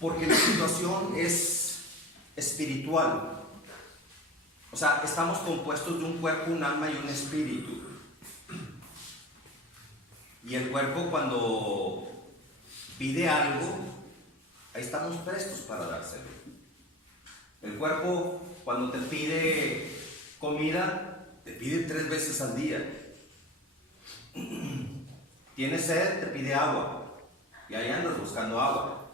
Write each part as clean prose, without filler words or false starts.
Porque la situación es espiritual. O sea, estamos compuestos de un cuerpo, un alma y un espíritu. Y el cuerpo, cuando pide algo, ahí estamos prestos para dárselo. El cuerpo, cuando te pide comida, te pide 3 veces al día. Tienes sed, te pide agua. Y ahí andas buscando agua.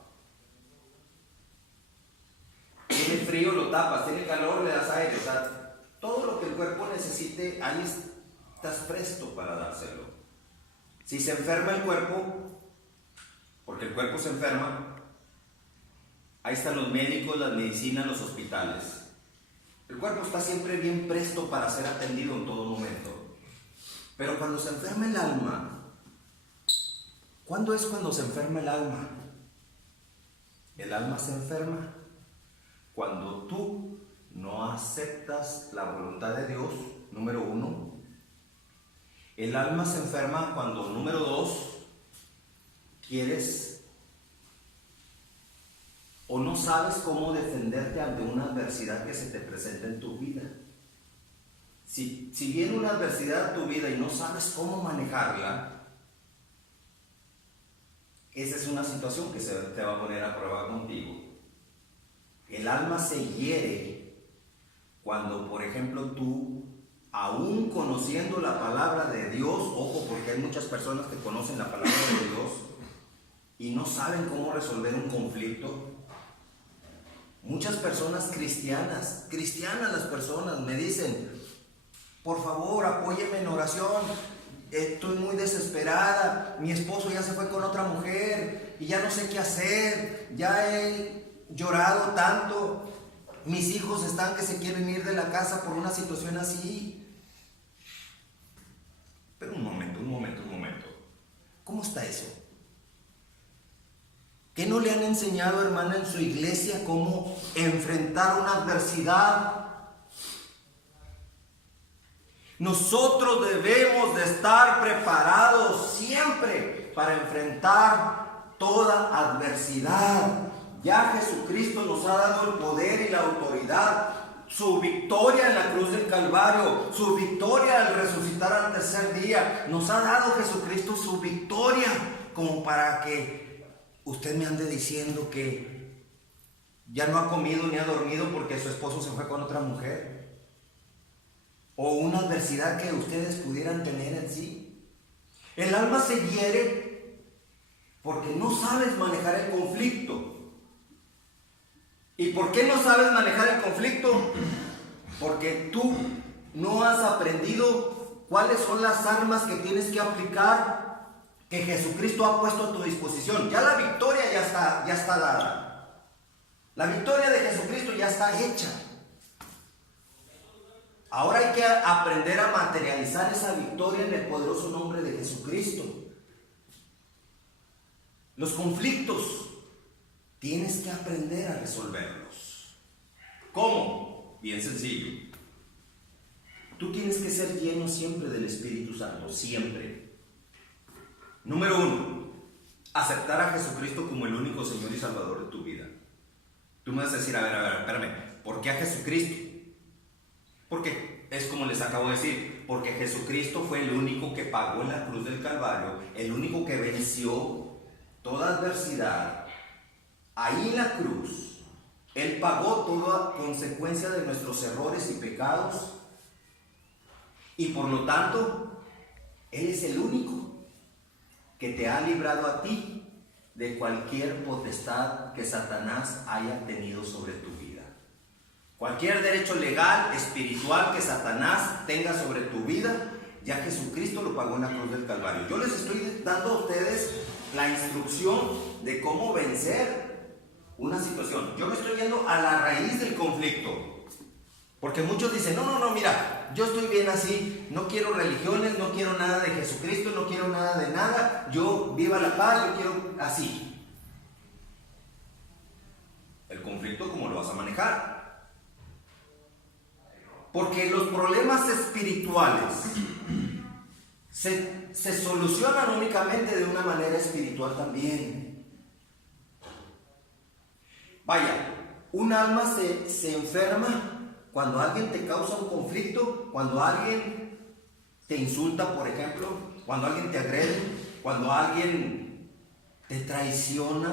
Tiene frío, lo tapas. Tiene calor, le das aire. O sea, todo lo que el cuerpo necesite, ahí estás presto para dárselo. Si se enferma el cuerpo, porque el cuerpo se enferma, ahí están los médicos, las medicinas, los hospitales. El cuerpo está siempre bien presto para ser atendido en todo momento. Pero cuando se enferma el alma, ¿cuándo es cuando se enferma el alma? El alma se enferma cuando tú no aceptas la voluntad de Dios, número 1. El alma se enferma cuando, número 2, quieres o no sabes cómo defenderte ante una adversidad que se te presenta en tu vida. Si viene una adversidad a tu vida y no sabes cómo manejarla, esa es una situación que se te va a poner a prueba contigo. El alma se hiere cuando, por ejemplo, tú, aún conociendo la palabra de Dios, ojo, porque hay muchas personas que conocen la palabra de Dios y no saben cómo resolver un conflicto. Muchas personas cristianas las personas, me dicen: por favor, apóyeme en oración, estoy muy desesperada, mi esposo ya se fue con otra mujer y ya no sé qué hacer, ya he llorado tanto, mis hijos están que se quieren ir de la casa por una situación así. Pero un momento, ¿cómo está eso? ¿Qué no le han enseñado, hermana, en su iglesia cómo enfrentar una adversidad? Nosotros debemos de estar preparados siempre para enfrentar toda adversidad. Ya Jesucristo nos ha dado el poder y la autoridad, su victoria en la cruz del Calvario, su victoria al resucitar al tercer día. Nos ha dado Jesucristo su victoria, como para que usted me ande diciendo que ya no ha comido ni ha dormido porque su esposo se fue con otra mujer, o una adversidad que ustedes pudieran tener en sí. El alma se hiere porque no sabes manejar el conflicto. ¿Y por qué no sabes manejar el conflicto? Porque tú no has aprendido cuáles son las armas que tienes que aplicar, que Jesucristo ha puesto a tu disposición. Ya la victoria ya está dada. La victoria de Jesucristo ya está hecha. Ahora hay que aprender a materializar esa victoria en el poderoso nombre de Jesucristo. Los conflictos tienes que aprender a resolverlos. ¿Cómo? Bien sencillo. Tú tienes que ser lleno siempre del Espíritu Santo, siempre. Número 1, aceptar a Jesucristo como el único Señor y Salvador de tu vida. Tú me vas a decir, a ver, espérame, ¿por qué a Jesucristo? Porque es como les acabo de decir, porque Jesucristo fue el único que pagó en la cruz del Calvario, el único que venció toda adversidad. Ahí en la cruz, Él pagó toda consecuencia de nuestros errores y pecados, y por lo tanto, Él es el único que te ha librado a ti de cualquier potestad que Satanás haya tenido sobre tu vida. Cualquier derecho legal, espiritual que Satanás tenga sobre tu vida, ya Jesucristo lo pagó en la cruz del Calvario. Yo les estoy dando a ustedes la instrucción de cómo vencer una situación. Yo me estoy yendo a la raíz del conflicto, porque muchos dicen, no, mira, yo estoy bien así, no quiero religiones, no quiero nada de Jesucristo, no quiero nada de nada, yo viva la paz, yo quiero así. El conflicto, ¿cómo lo vas a manejar? Porque los problemas espirituales se solucionan únicamente de una manera espiritual también. Vaya, un alma se enferma cuando alguien te causa un conflicto, cuando alguien te insulta, por ejemplo, cuando alguien te agrede, cuando alguien te traiciona.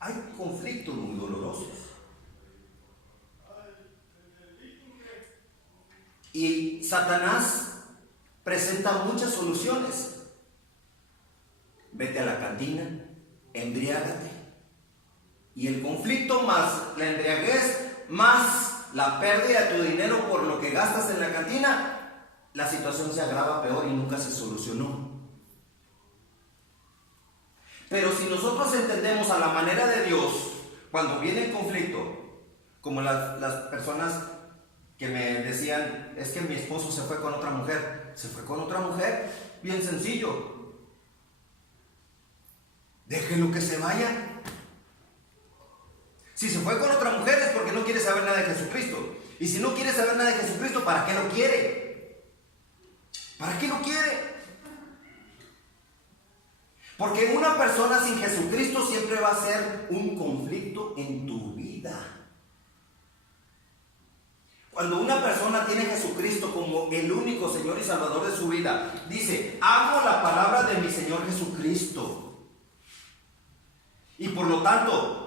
Hay conflictos muy dolorosos. Y Satanás presenta muchas soluciones. Vete a la cantina, embriágate. Y el conflicto más la embriaguez, más la pérdida de tu dinero por lo que gastas en la cantina, la situación se agrava peor y nunca se solucionó. Pero si nosotros entendemos a la manera de Dios, cuando viene el conflicto, como las personas que me decían, es que mi esposo se fue con otra mujer. ¿Se fue con otra mujer? Bien sencillo. Déjelo que se vaya. Si se fue con otra mujer es porque no quiere saber nada de Jesucristo. Y si no quiere saber nada de Jesucristo, ¿para qué lo quiere? ¿Para qué lo quiere? Porque una persona sin Jesucristo siempre va a ser un conflicto en tu vida. Cuando una persona tiene a Jesucristo como el único Señor y Salvador de su vida, dice, amo la palabra de mi Señor Jesucristo. Y por lo tanto,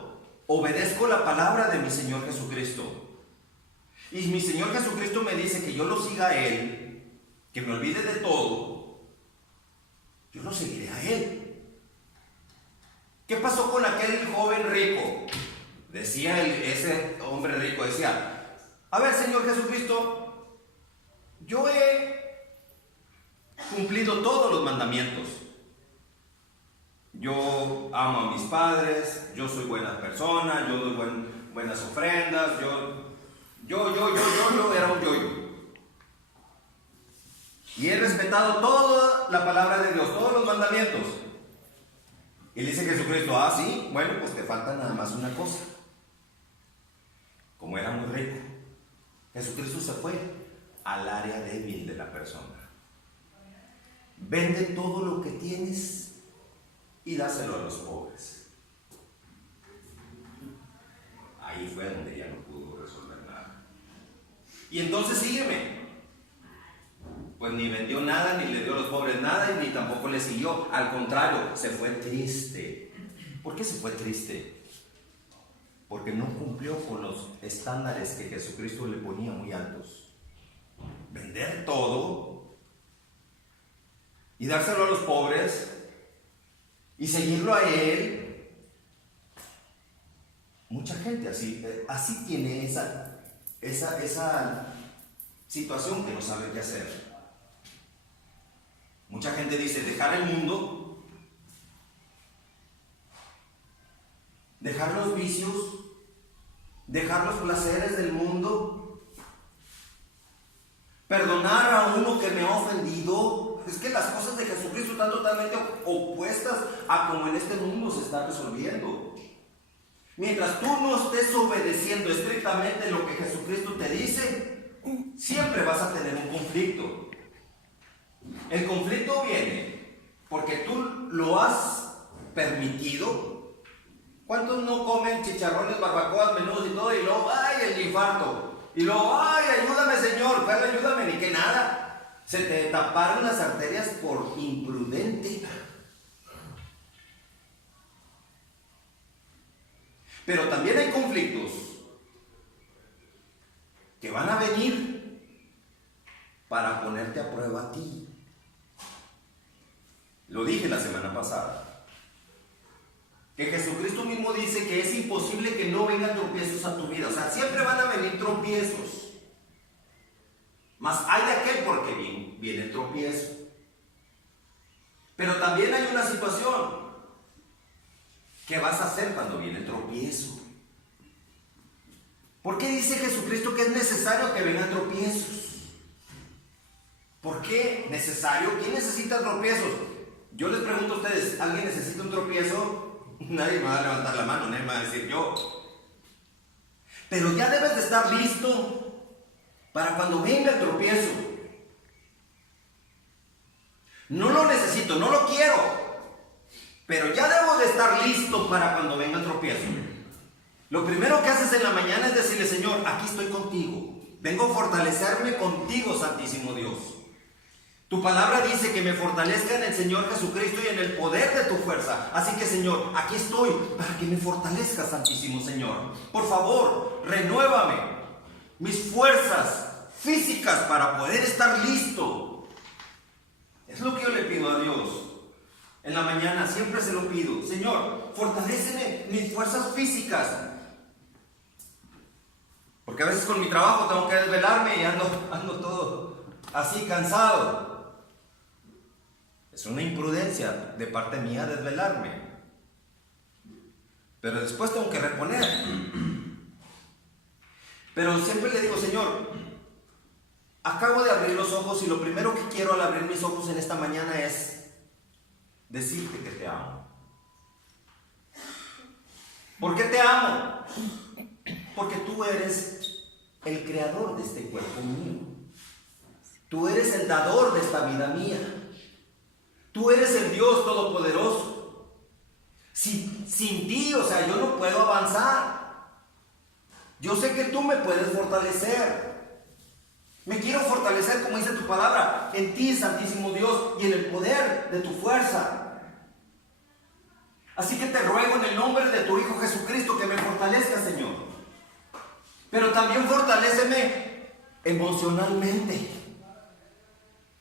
obedezco la palabra de mi Señor Jesucristo. Y mi Señor Jesucristo me dice que yo lo siga a Él, que me olvide de todo. Yo lo seguiré a Él. ¿Qué pasó con aquel joven rico? Decía ese hombre rico, decía, a ver, Señor Jesucristo, yo he cumplido todos los mandamientos. Yo amo a mis padres, yo soy buena persona, yo doy buenas ofrendas, yo era un yo. Y he respetado toda la palabra de Dios, todos los mandamientos. Y le dice Jesucristo, ah, sí, bueno, pues te falta nada más una cosa. Como era muy rico, Jesucristo se fue al área débil de la persona. Vende todo lo que tienes y dáselo a los pobres. Ahí fue donde ya no pudo resolver nada. Y entonces sígueme. Pues ni vendió nada, ni le dio a los pobres nada, y ni tampoco le siguió. Al contrario, se fue triste. ¿Por qué se fue triste? Porque no cumplió con los estándares que Jesucristo le ponía muy altos. Vender todo y dárselo a los pobres y seguirlo a Él. Mucha gente así tiene esa situación que no sabe qué hacer. Mucha gente dice dejar el mundo, dejar los vicios, dejar los placeres del mundo, perdonar a uno que me ha ofendido. Es que las cosas de Jesucristo están totalmente opuestas a como en este mundo se está resolviendo. Mientras tú no estés obedeciendo estrictamente lo que Jesucristo te dice, siempre vas a tener un conflicto. El conflicto viene porque tú lo has permitido. ¿Cuántos no comen chicharrones, barbacoas, menudos y todo? Y luego, ¡ay, el infarto! Y luego, ¡ay, ayúdame, Señor! Padre, ayúdame, ni que nada. Se te taparon las arterias por imprudente. Pero también hay conflictos que van a venir para ponerte a prueba a ti. Lo dije la semana pasada, que Jesucristo mismo dice que es imposible que no vengan tropiezos a tu vida. O sea, siempre van a venir tropiezos. Mas hay de aquel porque viene el tropiezo. Pero también hay una situación. ¿Qué vas a hacer cuando viene el tropiezo? ¿Por qué dice Jesucristo que es necesario que vengan tropiezos? ¿Por qué necesario? ¿Quién necesita tropiezos? Yo les pregunto a ustedes, ¿alguien necesita un tropiezo? Nadie me va a levantar la mano, nadie me va a decir yo. Pero ya debes de estar listo para cuando venga el tropiezo. No lo necesito, no lo quiero, pero ya debo de estar listo para cuando venga el tropiezo. Lo primero que haces en la mañana es decirle: Señor, aquí estoy contigo. Vengo a fortalecerme contigo, Santísimo Dios. Tu palabra dice que me fortalezca en el Señor Jesucristo y en el poder de tu fuerza. Así que, Señor, aquí estoy para que me fortalezca, Santísimo Señor. Por favor, renuévame mis fuerzas físicas para poder estar listo. Es lo que yo le pido a Dios. En la mañana siempre se lo pido: Señor, fortaléceme mis fuerzas físicas. Porque a veces con mi trabajo tengo que desvelarme y ando todo así cansado. Es una imprudencia de parte mía desvelarme. Pero después tengo que reponer. Pero siempre le digo: Señor, acabo de abrir los ojos y lo primero que quiero al abrir mis ojos en esta mañana es decirte que te amo. ¿Por qué te amo? Porque tú eres el creador de este cuerpo mío. Tú eres el dador de esta vida mía. Tú eres el Dios todopoderoso. Sin ti, o sea, yo no puedo avanzar. Yo sé que tú me puedes fortalecer. Me quiero fortalecer, como dice tu palabra, en ti, Santísimo Dios, y en el poder de tu fuerza. Así que te ruego en el nombre de tu Hijo Jesucristo que me fortalezca, Señor. Pero también fortaléceme emocionalmente.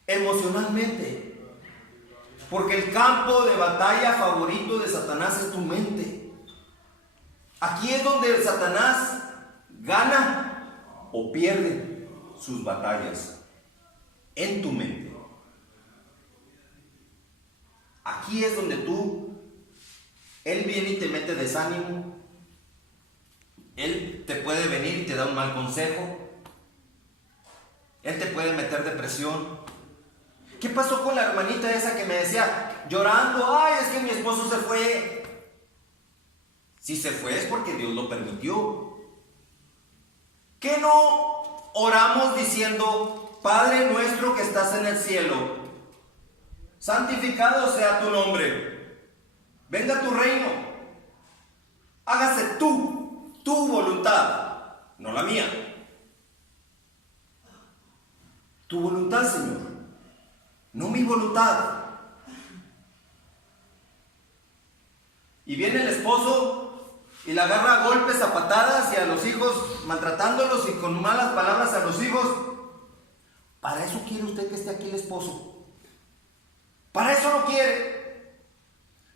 Emocionalmente. Porque el campo de batalla favorito de Satanás es tu mente. Aquí es donde Satanás gana o pierde sus batallas. En tu mente. Aquí es donde él viene y te mete desánimo. Él te puede venir y te da un mal consejo. Él te puede meter depresión. ¿Qué pasó con la hermanita esa que me decía llorando: ay, es que mi esposo se fue? Si se fue es porque Dios lo permitió. ¿Qué no oramos diciendo: Padre nuestro que estás en el cielo, santificado sea tu nombre, venga tu reino, hágase tu voluntad, no la mía? Tu voluntad, Señor, no mi voluntad. Y viene el esposo y la agarra a golpes, a patadas, y a los hijos maltratándolos y con malas palabras a los hijos. ¿Para eso quiere usted que esté aquí el esposo? ¿Para eso no quiere?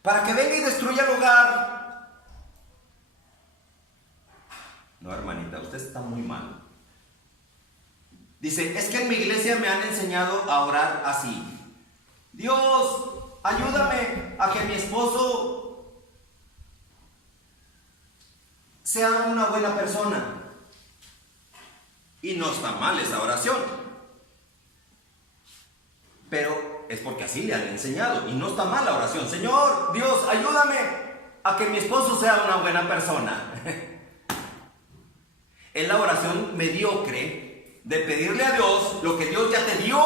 ¿Para que venga y destruya el hogar? No, hermanita, usted está muy mal. Dice: es que en mi iglesia me han enseñado a orar así: Dios, ayúdame a que mi esposo sea una buena persona. Y no está mal esa oración, pero es porque así le han enseñado. Y no está mal la oración: Señor, Dios, ayúdame a que mi esposo sea una buena persona. Es la oración mediocre de pedirle a Dios lo que Dios ya te dio: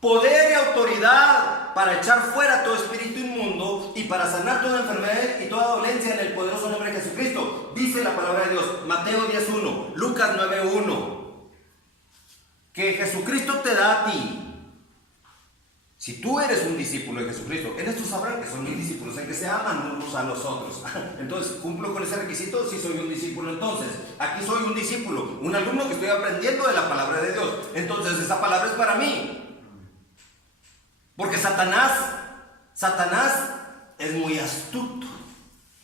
poder y autoridad para echar fuera todo espíritu inmundo y para sanar toda enfermedad y toda dolencia en el poderoso nombre de Jesucristo. Dice la palabra de Dios, Mateo 10:1, Lucas 9:1, que Jesucristo te da a ti. Si tú eres un discípulo de Jesucristo, en esto sabrán que son mis discípulos, en que se aman unos a los otros. Entonces, ¿cumplo con ese requisito? Si soy un discípulo, entonces. Aquí soy un discípulo, un alumno que estoy aprendiendo de la palabra de Dios. Entonces, esa palabra es para mí. Porque Satanás es muy astuto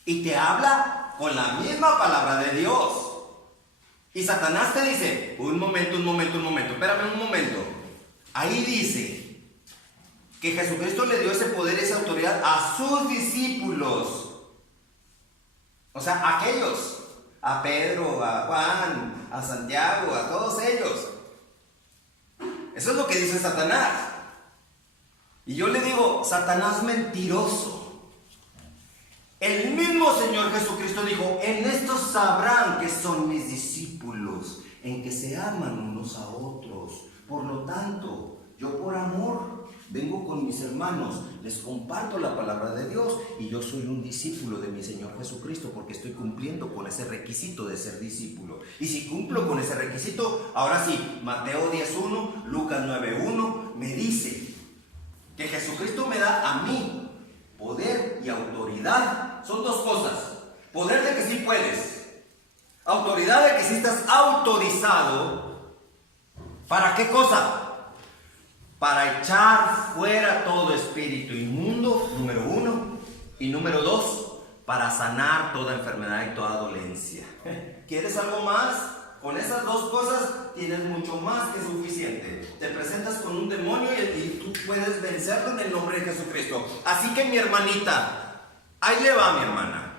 y te habla con la misma palabra de Dios. Y Satanás te dice: un momento, espérame un momento. Ahí dice que Jesucristo le dio ese poder y esa autoridad a sus discípulos. O sea, a aquellos, a Pedro, a Juan, a Santiago, a todos ellos. Eso es lo que dice Satanás. Y yo le digo: Satanás mentiroso. El mismo Señor Jesucristo dijo: en esto sabrán que son mis discípulos, en que se aman unos a otros. Por lo tanto, Yo por amor vengo con mis hermanos, les comparto la palabra de Dios y yo soy un discípulo de mi Señor Jesucristo porque estoy cumpliendo con ese requisito de ser discípulo. Y si cumplo con ese requisito, ahora sí, Mateo 10:1, Lucas 9:1 me dice que Jesucristo me da a mí poder y autoridad. Son dos cosas: poder de que sí puedes, autoridad de que sí estás autorizado. ¿Para qué cosa? Para echar fuera todo espíritu inmundo, número 1. Y número 2, para sanar toda enfermedad y toda dolencia. ¿Quieres algo más? Con esas dos cosas tienes mucho más que suficiente. Te presentas con un demonio y tú puedes vencerlo en el nombre de Jesucristo. Así que mi hermanita, ahí le va mi hermana.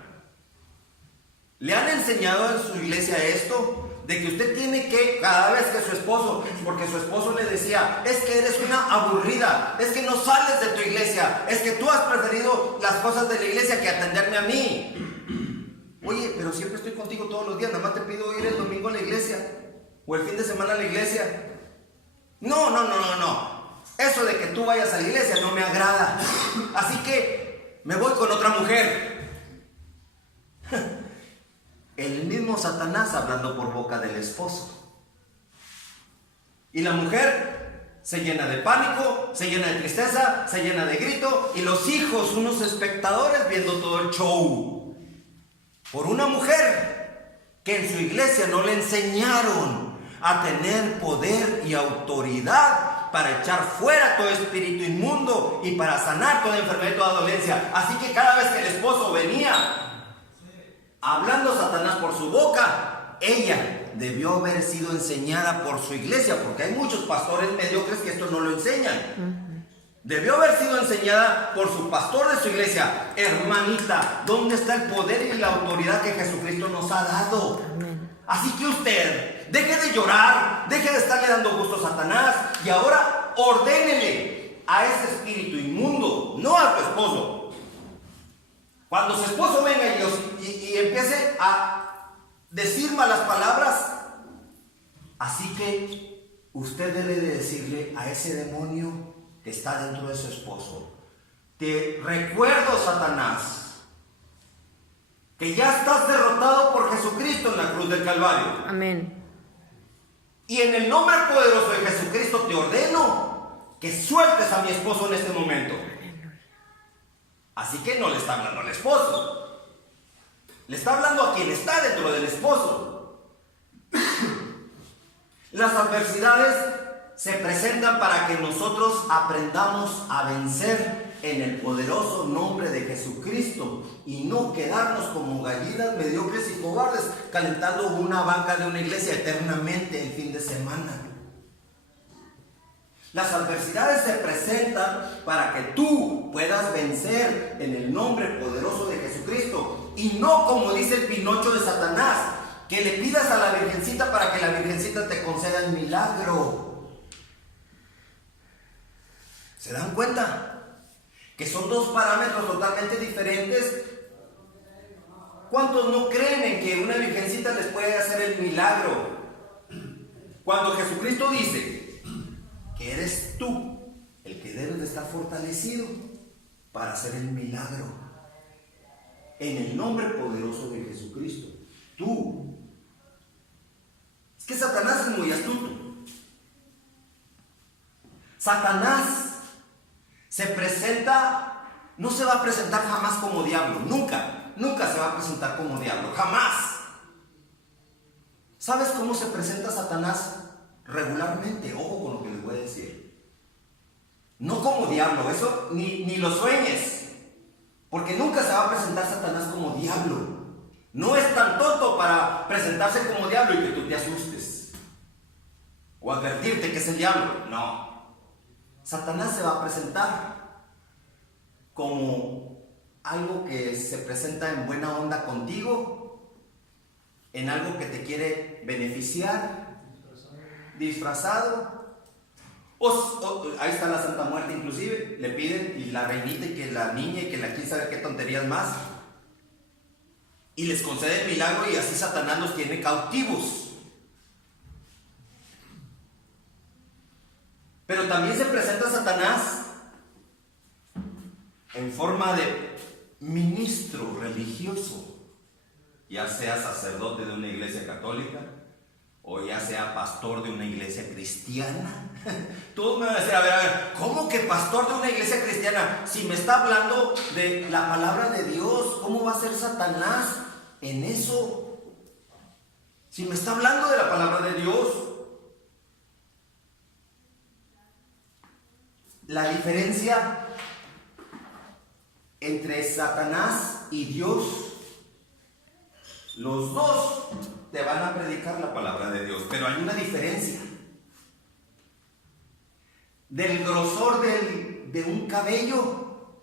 ¿Le han enseñado en su iglesia esto? De que usted tiene que, cada vez que su esposo, porque su esposo le decía, es que eres una aburrida, es que no sales de tu iglesia, es que tú has preferido las cosas de la iglesia que atenderme a mí. Oye, pero siempre estoy contigo todos los días, nada más te pido ir el domingo a la iglesia, o el fin de semana a la iglesia. No. Eso de que tú vayas a la iglesia no me agrada, así que me voy con otra mujer. El mismo Satanás hablando por boca del esposo. Y la mujer se llena de pánico, se llena de tristeza, se llena de grito, y los hijos, unos espectadores viendo todo el show. Por una mujer que en su iglesia no le enseñaron a tener poder y autoridad para echar fuera todo espíritu inmundo y para sanar toda enfermedad y toda dolencia. Así que cada vez que el esposo venía hablando Satanás por su boca, ella debió haber sido enseñada por su iglesia, porque hay muchos pastores mediocres que esto no lo enseñan. Debió haber sido enseñada por su pastor de su iglesia. Hermanita, ¿dónde está el poder y la autoridad que Jesucristo nos ha dado? Así que usted, deje de llorar, deje de estarle dando gusto a Satanás y ahora ordénele a ese espíritu inmundo, no a tu esposo. Cuando su esposo venga y empiece a decir malas palabras, así que usted debe de decirle a ese demonio que está dentro de su esposo: te recuerdo, Satanás, que ya estás derrotado por Jesucristo en la cruz del Calvario. Amén. Y en el nombre poderoso de Jesucristo te ordeno que sueltes a mi esposo en este momento. Así que no le está hablando al esposo, le está hablando a quien está dentro del esposo. Las adversidades se presentan para que nosotros aprendamos a vencer en el poderoso nombre de Jesucristo y no quedarnos como gallinas mediocres y cobardes calentando una banca de una iglesia eternamente el fin de semana. Las adversidades se presentan para que tú puedas vencer en el nombre poderoso de Jesucristo y no como dice el Pinocho de Satanás, que le pidas a la Virgencita para que la Virgencita te conceda el milagro. ¿Se dan cuenta? Que son dos parámetros totalmente diferentes. ¿Cuántos no creen en que una Virgencita les puede hacer el milagro? Cuando Jesucristo dice que eres tú el que debes de estar fortalecido para hacer el milagro. En el nombre poderoso de Jesucristo. Tú. Es que Satanás es muy astuto. Satanás se presenta, no se va a presentar jamás como diablo. Nunca se va a presentar como diablo. Jamás. ¿Sabes cómo se presenta Satanás? Regularmente, ojo con lo que les voy a decir. No como diablo, eso ni lo sueñes, porque nunca se va a presentar Satanás como diablo. No es tan tonto para presentarse como diablo y que tú te asustes o advertirte que es el diablo. No, Satanás se va a presentar como algo que se presenta en buena onda contigo, en algo que te quiere beneficiar, disfrazado. Ahí está la Santa Muerte, inclusive le piden, y la reinita y que la niña y que la quién sabe qué tonterías más, y les concede el milagro y así Satanás los tiene cautivos. Pero también se presenta Satanás en forma de ministro religioso, ya sea sacerdote de una iglesia católica o ya sea pastor de una iglesia cristiana. Todos me van a decir, a ver, ¿cómo que pastor de una iglesia cristiana? Si me está hablando de la palabra de Dios, ¿cómo va a ser Satanás en eso? Si me está hablando de la palabra de Dios. La diferencia entre Satanás y Dios, los dos te van a predicar la palabra de Dios, pero hay una diferencia. Del grosor de un cabello,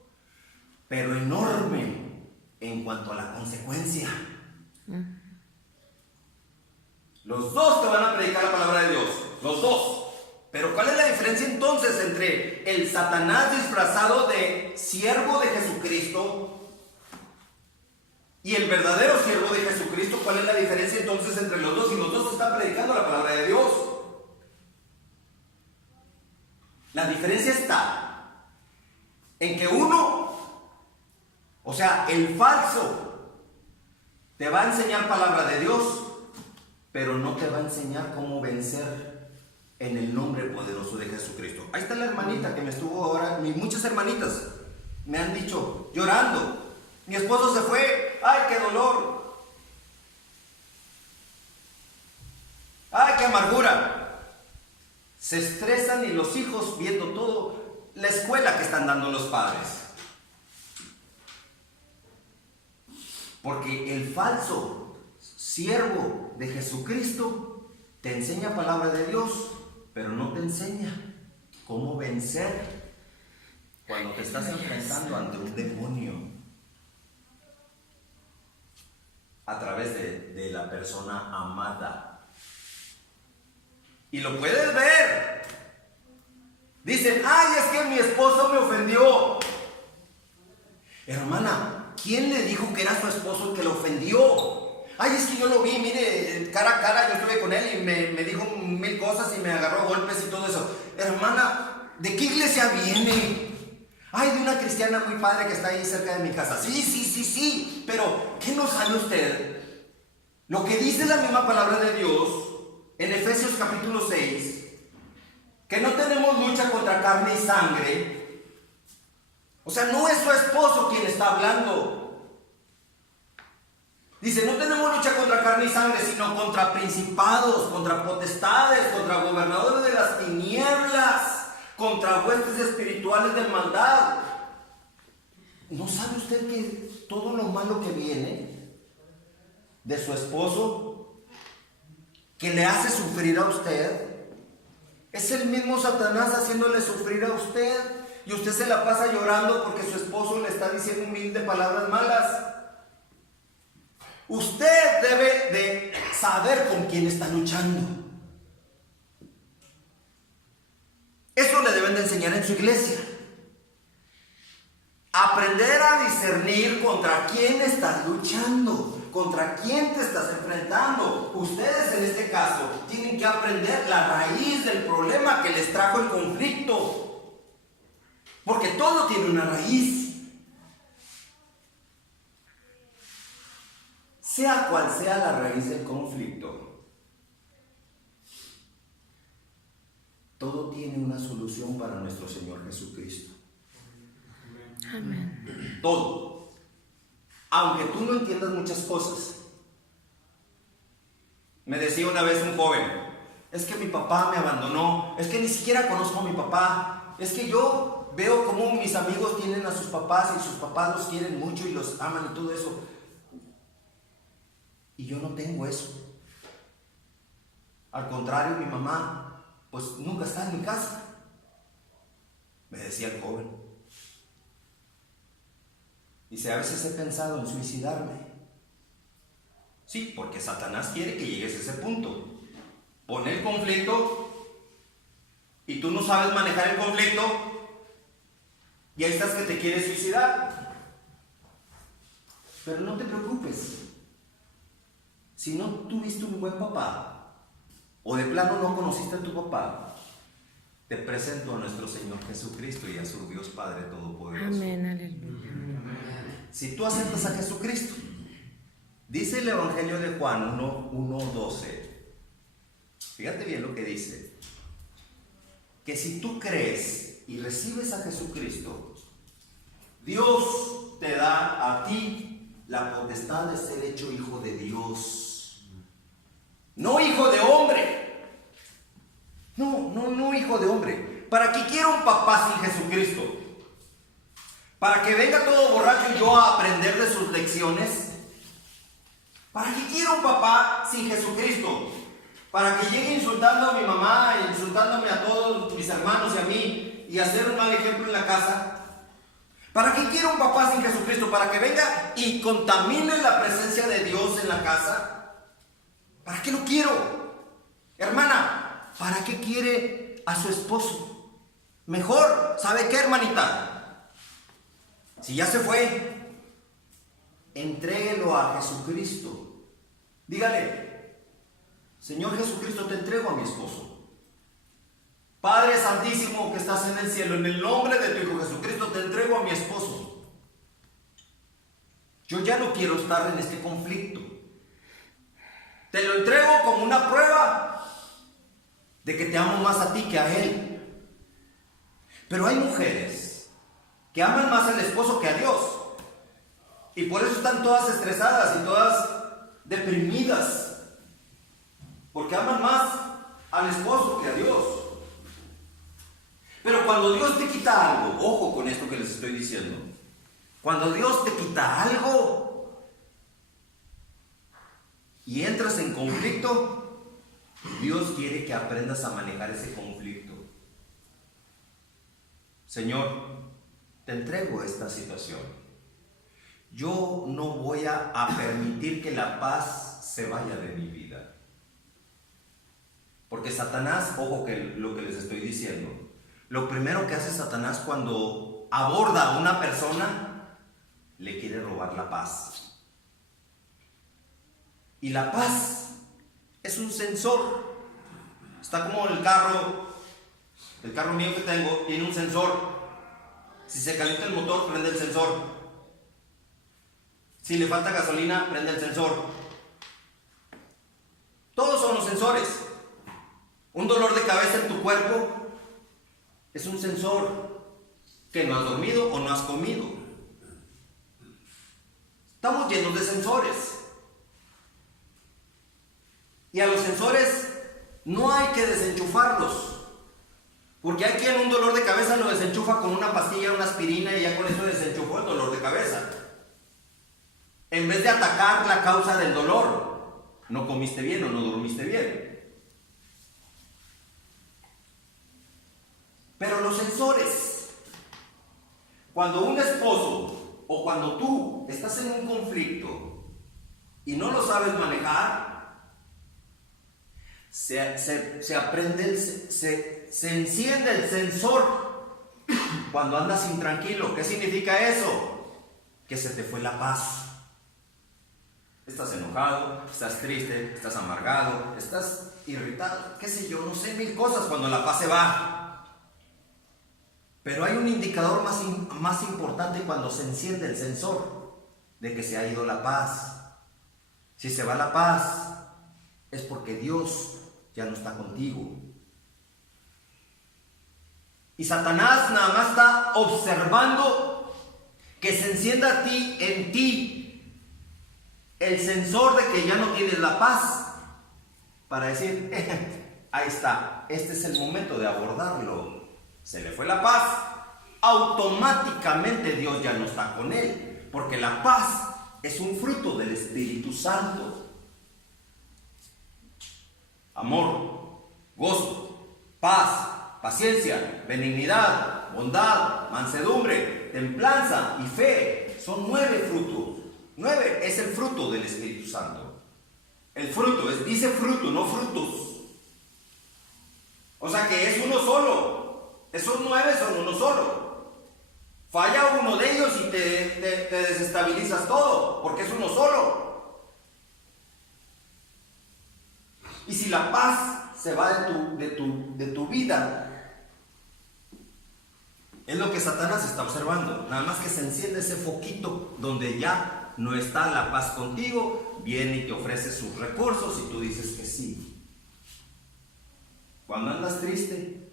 pero enorme en cuanto a la consecuencia. Los dos te van a predicar la palabra de Dios, los dos. Pero ¿cuál es la diferencia entonces entre el Satanás disfrazado de siervo de Jesucristo y el verdadero siervo de Jesucristo? ¿Cuál es la diferencia entonces entre los dos? Y los dos están predicando la palabra de Dios. La diferencia está en que uno, o sea, el falso, te va a enseñar palabra de Dios, pero no te va a enseñar cómo vencer en el nombre poderoso de Jesucristo. Ahí está la hermanita que me estuvo ahora, muchas hermanitas me han dicho, llorando, mi esposo se fue, ay, qué dolor, ay, qué amargura. Se estresan y los hijos viendo todo, la escuela que están dando los padres. Porque el falso siervo de Jesucristo te enseña palabra de Dios, pero no te enseña cómo vencer cuando te estás enfrentando ante un demonio a través de la persona amada. Y lo puedes ver. Dicen, ay, es que mi esposo me ofendió. Hermana, ¿quién le dijo que era su esposo el que lo ofendió? Ay, es que yo lo vi, mire, cara a cara, yo estuve con él y me dijo 1000 cosas y me agarró a golpes y todo eso. Hermana, ¿de qué iglesia viene? Ay, de una cristiana muy padre que está ahí cerca de mi casa. Sí, pero ¿qué no sabe usted? Lo que dice la misma palabra de Dios en Efesios capítulo 6, que no tenemos lucha contra carne y sangre. O sea, no es su esposo quien está hablando. Dice, no tenemos lucha contra carne y sangre, sino contra principados, contra potestades, contra gobernadores de las tinieblas, contra huestes espirituales de maldad. ¿No sabe usted que todo lo malo que viene de su esposo, que le hace sufrir a usted, es el mismo Satanás haciéndole sufrir a usted? Y usted se la pasa llorando porque su esposo le está diciendo 1000 palabras malas. Usted debe de saber con quién está luchando. Eso le deben de enseñar en su iglesia. Aprender a discernir contra quién estás luchando, contra quién te estás enfrentando. Ustedes en este caso tienen que aprender la raíz del problema que les trajo el conflicto. Porque todo tiene una raíz. Sea cual sea la raíz del conflicto, todo tiene una solución para nuestro Señor Jesucristo. Amén. Todo. Aunque tú no entiendas muchas cosas. Me decía una vez un joven, es que mi papá me abandonó, es que ni siquiera conozco a mi papá, es que yo veo cómo mis amigos tienen a sus papás y sus papás los quieren mucho y los aman y todo eso. Y yo no tengo eso. Al contrario, mi mamá, pues nunca está en mi casa. Me decía el joven. Dice, a veces he pensado en suicidarme. Sí, porque Satanás quiere que llegues a ese punto. Pone el conflicto y tú no sabes manejar el conflicto y ahí estás que te quieres suicidar. Pero no te preocupes. Si no tuviste un buen papá, o de plano no conociste a tu papá, te presento a nuestro Señor Jesucristo y a su Dios Padre Todopoderoso. Amén, aleluya. Si tú aceptas a Jesucristo, dice el Evangelio de Juan 1:12. Fíjate bien lo que dice. Que si tú crees y recibes a Jesucristo, Dios te da a ti la potestad de ser hecho hijo de Dios. No hijo de hombre. No hijo de hombre. ¿Para qué quiero un papá sin Jesucristo? ¿Para que venga todo borracho y yo a aprender de sus lecciones? ¿Para qué quiero un papá sin Jesucristo? ¿Para que llegue insultando a mi mamá, insultándome a todos mis hermanos y a mí y hacer un mal ejemplo en la casa? ¿Para qué quiero un papá sin Jesucristo? ¿Para que venga y contamine la presencia de Dios en la casa? ¿Para qué lo quiero? Hermana, ¿para qué quiere a su esposo? Mejor, ¿sabe qué, hermanita? Si ya se fue, entréguelo a Jesucristo. Dígale: Señor Jesucristo, te entrego a mi esposo. Padre Santísimo que estás en el cielo, en el nombre de tu Hijo Jesucristo, te entrego a mi esposo. Yo ya no quiero estar en este conflicto. Te lo entrego como una prueba de que te amo más a ti que a él. Pero hay mujeres que aman más al esposo que a Dios. Y por eso están todas estresadas y todas deprimidas. Porque aman más al esposo que a Dios. Pero cuando Dios te quita algo, ojo con esto que les estoy diciendo. Cuando Dios te quita algo y entras en conflicto, Dios quiere que aprendas a manejar ese conflicto. Señor, te entrego esta situación. Yo no voy a permitir que la paz se vaya de mi vida. Porque Satanás, ojo que lo que les estoy diciendo, lo primero que hace Satanás cuando aborda a una persona, le quiere robar la paz. Y la paz es un sensor. Está como el carro mío que tengo, tiene un sensor. Si se calienta el motor, prende el sensor. Si le falta gasolina, prende el sensor. Todos son los sensores. Un dolor de cabeza en tu cuerpo es un sensor que no has dormido o no has comido. Estamos llenos de sensores. Y a los sensores no hay que desenchufarlos. Porque hay quien un dolor de cabeza lo desenchufa con una pastilla, una aspirina y ya con eso desenchufó el dolor de cabeza. En vez de atacar la causa del dolor. No comiste bien o no dormiste bien. Pero los sensores, cuando un esposo o cuando tú estás en un conflicto y no lo sabes manejar, se enciende el sensor cuando andas intranquilo. ¿Qué significa eso? Que se te fue la paz. Estás enojado, estás triste, estás amargado, estás irritado, qué sé yo, no sé, mil cosas cuando la paz se va. Pero hay un indicador más importante cuando se enciende el sensor de que se ha ido la paz. Si se va la paz, es porque Dios ya no está contigo. Y Satanás nada más está observando que se encienda en ti el sensor de que ya no tienes la paz, para decir, ahí está, este es el momento de abordarlo. Se le fue la paz, automáticamente Dios ya no está con él, porque la paz es un fruto del Espíritu Santo. Amor, gozo, paz, paciencia, benignidad, bondad, mansedumbre, templanza y fe. Son 9 frutos. 9 es el fruto del Espíritu Santo. El fruto, dice fruto, no frutos. O sea que es uno solo. Esos 9 son uno solo. Falla uno de ellos y te desestabilizas todo, porque es uno solo. Y si la paz se va de tu vida, Es lo que Satanás está observando. Nada más que se enciende ese foquito donde ya no está la paz contigo, viene y te ofrece sus recursos y tú dices que sí. Cuando andas triste,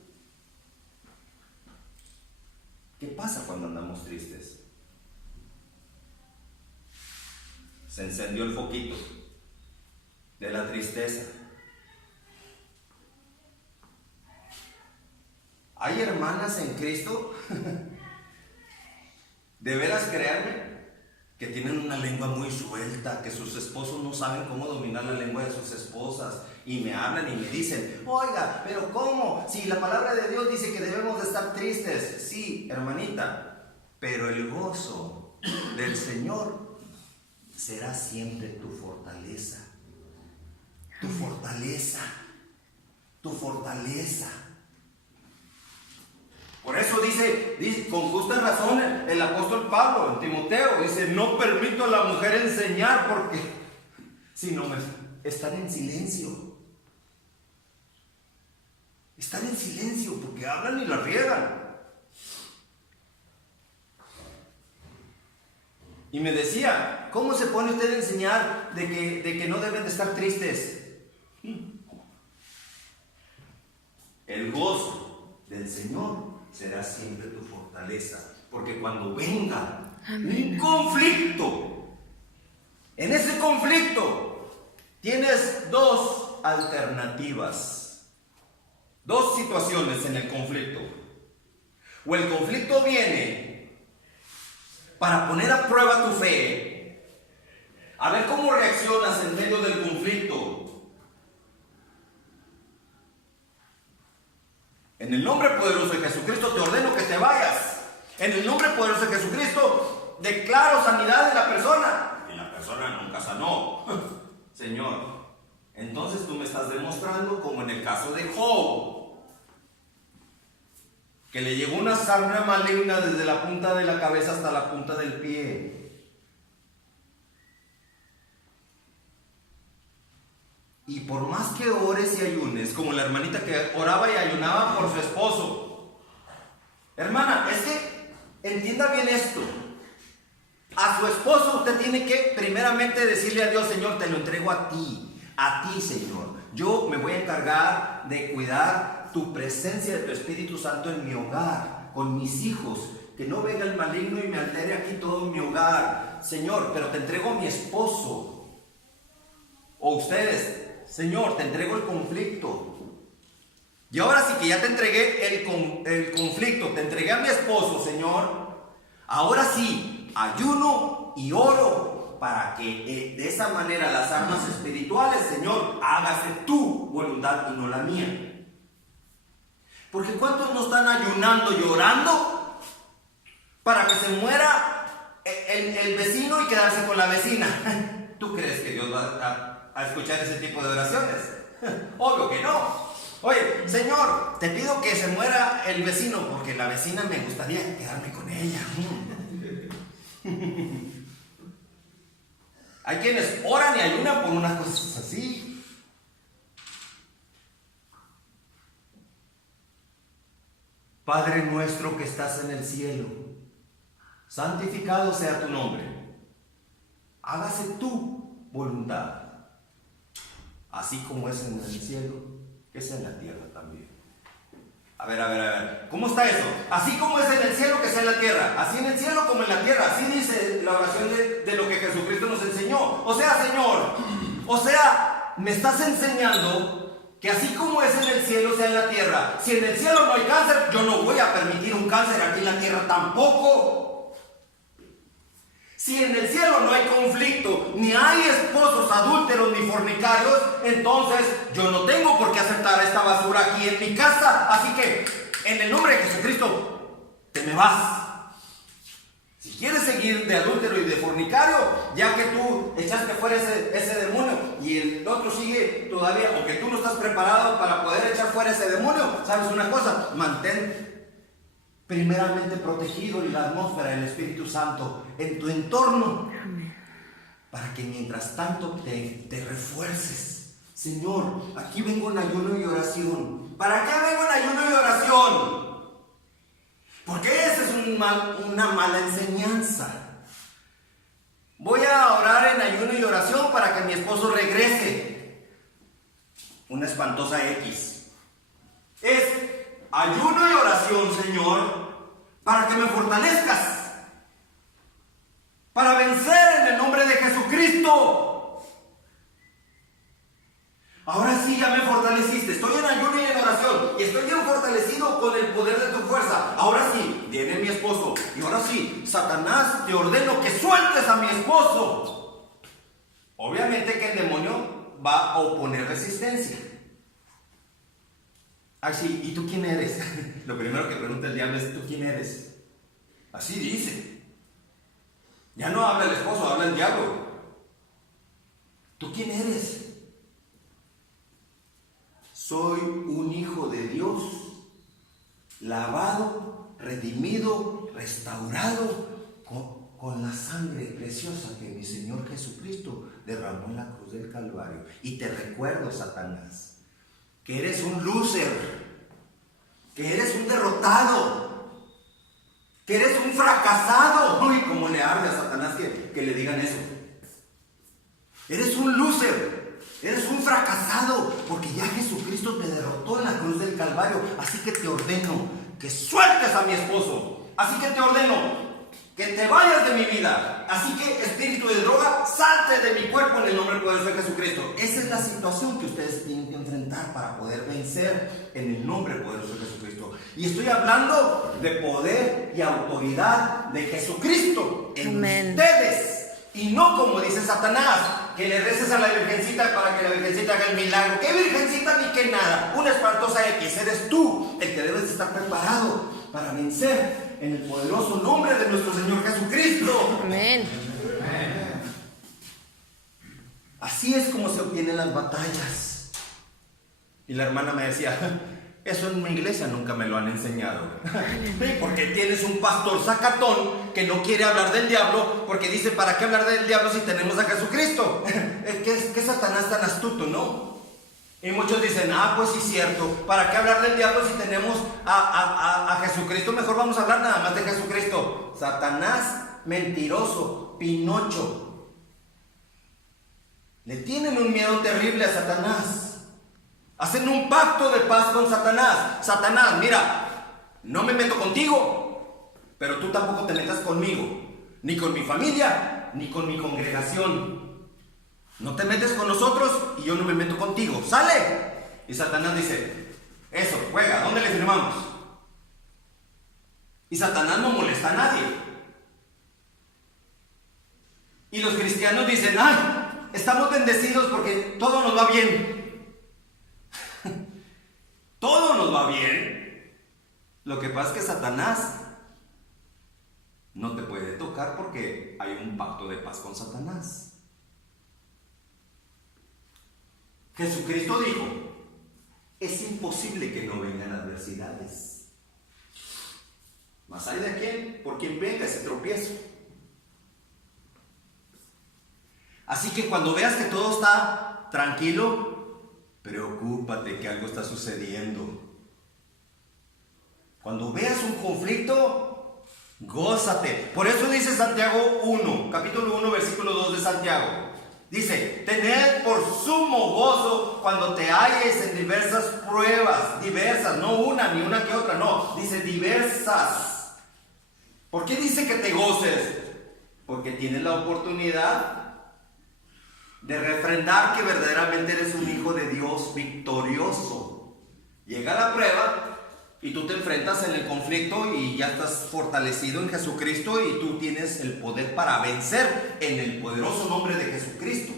¿qué pasa cuando andamos tristes? Se encendió el foquito de la tristeza. Hay hermanas en Cristo, de veras créanme, que tienen una lengua muy suelta, que sus esposos no saben cómo dominar la lengua de sus esposas, y me hablan y me dicen, oiga, pero ¿cómo? Si la palabra de Dios dice que debemos de estar tristes. Sí, hermanita, pero el gozo del Señor será siempre tu fortaleza. Tu fortaleza. Tu fortaleza. Por eso dice con justa razón el apóstol Pablo en Timoteo, dice, no permito a la mujer enseñar porque sino estar en silencio. Estar en silencio porque hablan y la riegan. Y me decía, ¿cómo se pone usted a enseñar de que no deben de estar tristes? El gozo del Señor será siempre tu fortaleza, porque cuando venga un conflicto, en ese conflicto tienes dos alternativas, dos situaciones en el conflicto. O el conflicto viene para poner a prueba tu fe, a ver cómo reaccionas en medio del conflicto. En el nombre poderoso de Jesucristo te ordeno que te vayas. En el nombre poderoso de Jesucristo declaro sanidad en la persona. Y la persona nunca sanó. Señor, entonces tú me estás demostrando, como en el caso de Job, que le llegó una sarna maligna desde la punta de la cabeza hasta la punta del pie. Y por más que ores y ayunes, como la hermanita que oraba y ayunaba por su esposo. Hermana, es que entienda bien esto. A su esposo usted tiene que primeramente decirle a Dios, Señor, te lo entrego a ti, Señor. Yo me voy a encargar de cuidar tu presencia de tu Espíritu Santo en mi hogar, con mis hijos, que no venga el maligno y me altere aquí todo mi hogar. Señor, pero te entrego a mi esposo. O ustedes, Señor, te entrego el conflicto. Y ahora sí que ya te entregué el conflicto, te entregué a mi esposo, Señor. Ahora sí, ayuno y oro para que de esa manera las armas espirituales, Señor, hágase tu voluntad y no la mía. Porque ¿cuántos no están ayunando y orando para que se muera el vecino y quedarse con la vecina? ¿Tú crees que Dios va a escuchar ese tipo de oraciones? Obvio que no. Oye, Señor, te pido que se muera el vecino porque la vecina me gustaría quedarme con ella. Hay quienes oran y ayunan por unas cosas así. Padre nuestro que estás en el cielo, santificado sea tu nombre. Hágase tu voluntad, así como es en el cielo, que sea en la tierra también. A ver, ¿cómo está eso? Así como es en el cielo, que sea en la tierra. Así en el cielo como en la tierra. Así dice la oración de lo que Jesucristo nos enseñó. O sea, Señor, me estás enseñando que así como es en el cielo, sea en la tierra. Si en el cielo no hay cáncer, yo no voy a permitir un cáncer aquí en la tierra tampoco. Si en el cielo no hay conflicto, ni hay esposos adúlteros ni fornicarios, entonces yo no tengo por qué aceptar esta basura aquí en mi casa. Así que, en el nombre de Jesucristo, te me vas. Si quieres seguir de adúltero y de fornicario, ya que tú echaste fuera ese demonio y el otro sigue todavía, o que tú no estás preparado para poder echar fuera ese demonio, ¿sabes una cosa? Mantén primeramente protegido en la atmósfera del Espíritu Santo en tu entorno, para que mientras tanto te refuerces. Señor, aquí vengo en ayuno y oración. ¿Para qué vengo en ayuno y oración? Porque esa es una mala enseñanza. Voy a orar en ayuno y oración para que mi esposo regrese. Una espantosa X. Es ayuno y oración, Señor, para que me fortalezcas, para vencer en el nombre de Jesucristo. Ahora sí ya me fortaleciste, estoy en ayuno y en oración y estoy bien fortalecido con el poder de tu fuerza. Ahora sí, viene mi esposo y ahora sí, Satanás, te ordeno que sueltes a mi esposo. Obviamente que el demonio va a oponer resistencia. Así, ¿y tú quién eres? Lo primero que pregunta el diablo es, ¿tú quién eres? Así dice. Ya no habla el esposo, habla el diablo. ¿Tú quién eres? Soy un hijo de Dios, lavado, redimido, restaurado con la sangre preciosa que mi Señor Jesucristo derramó en la cruz del Calvario. Y te recuerdo, Satanás, que eres un loser, que eres un derrotado, que eres un fracasado. Uy, cómo le arde a Satanás que le digan eso. Eres un loser. Eres un fracasado, porque ya Jesucristo te derrotó en la cruz del Calvario. Así que te ordeno que sueltes a mi esposo. Así que te ordeno que te vayas de mi vida. Así que espíritu de droga, salte de mi cuerpo en el nombre poderoso de Jesucristo. Esa es la situación que ustedes tienen que enfrentar para poder vencer en el nombre poderoso de Jesucristo. Y estoy hablando de poder y autoridad de Jesucristo en ustedes. Y no como dice Satanás, que le reces a la virgencita para que la virgencita haga el milagro. ¿Qué virgencita ni qué nada? Una espantosa X. Eres tú el que debes estar preparado para vencer en el poderoso nombre de nuestro Señor Jesucristo. Amén. Así es como se obtienen las batallas. Y la hermana me decía, eso en mi iglesia nunca me lo han enseñado. Porque tienes un pastor sacatón que no quiere hablar del diablo, porque dice, ¿para qué hablar del diablo si tenemos a Jesucristo? ¿Qué Satanás tan astuto, no? Y muchos dicen, pues sí es cierto, ¿para qué hablar del diablo si tenemos a Jesucristo? Mejor vamos a hablar nada más de Jesucristo. Satanás, mentiroso, Pinocho. Le tienen un miedo terrible a Satanás. Hacen un pacto de paz con Satanás. Satanás, mira, no me meto contigo, pero tú tampoco te metas conmigo, ni con mi familia, ni con mi congregación. No te metes con nosotros y yo no me meto contigo. ¡Sale! Y Satanás dice, eso, juega, ¿dónde le firmamos? Y Satanás no molesta a nadie. Y los cristianos dicen, estamos bendecidos porque todo nos va bien. Todo nos va bien. Lo que pasa es que Satanás no te puede tocar porque hay un pacto de paz con Satanás. Jesucristo dijo, es imposible que no vengan adversidades. Mas hay de quién, por quien venga ese tropiezo. Así que cuando veas que todo está tranquilo, preocúpate que algo está sucediendo. Cuando veas un conflicto, gózate. Por eso dice Santiago 1, capítulo 1, versículo 2 de Santiago. Dice, tened por sumo gozo cuando te halles en diversas pruebas. Diversas, no una ni una que otra, no. Dice diversas. ¿Por qué dice que te goces? Porque tienes la oportunidad de refrendar que verdaderamente eres un hijo de Dios victorioso. Llega la prueba y tú te enfrentas en el conflicto y ya estás fortalecido en Jesucristo y tú tienes el poder para vencer en el poderoso nombre de Jesucristo.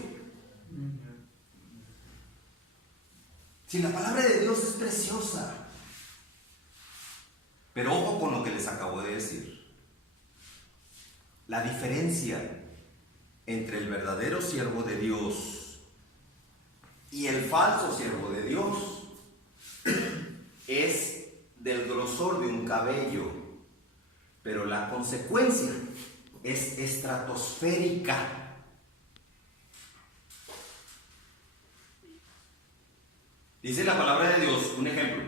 Si la palabra de Dios es preciosa. Pero ojo con lo que les acabo de decir. La diferencia entre el verdadero siervo de Dios y el falso siervo de Dios es del grosor de un cabello, pero la consecuencia es estratosférica. Dice la palabra de Dios, un ejemplo.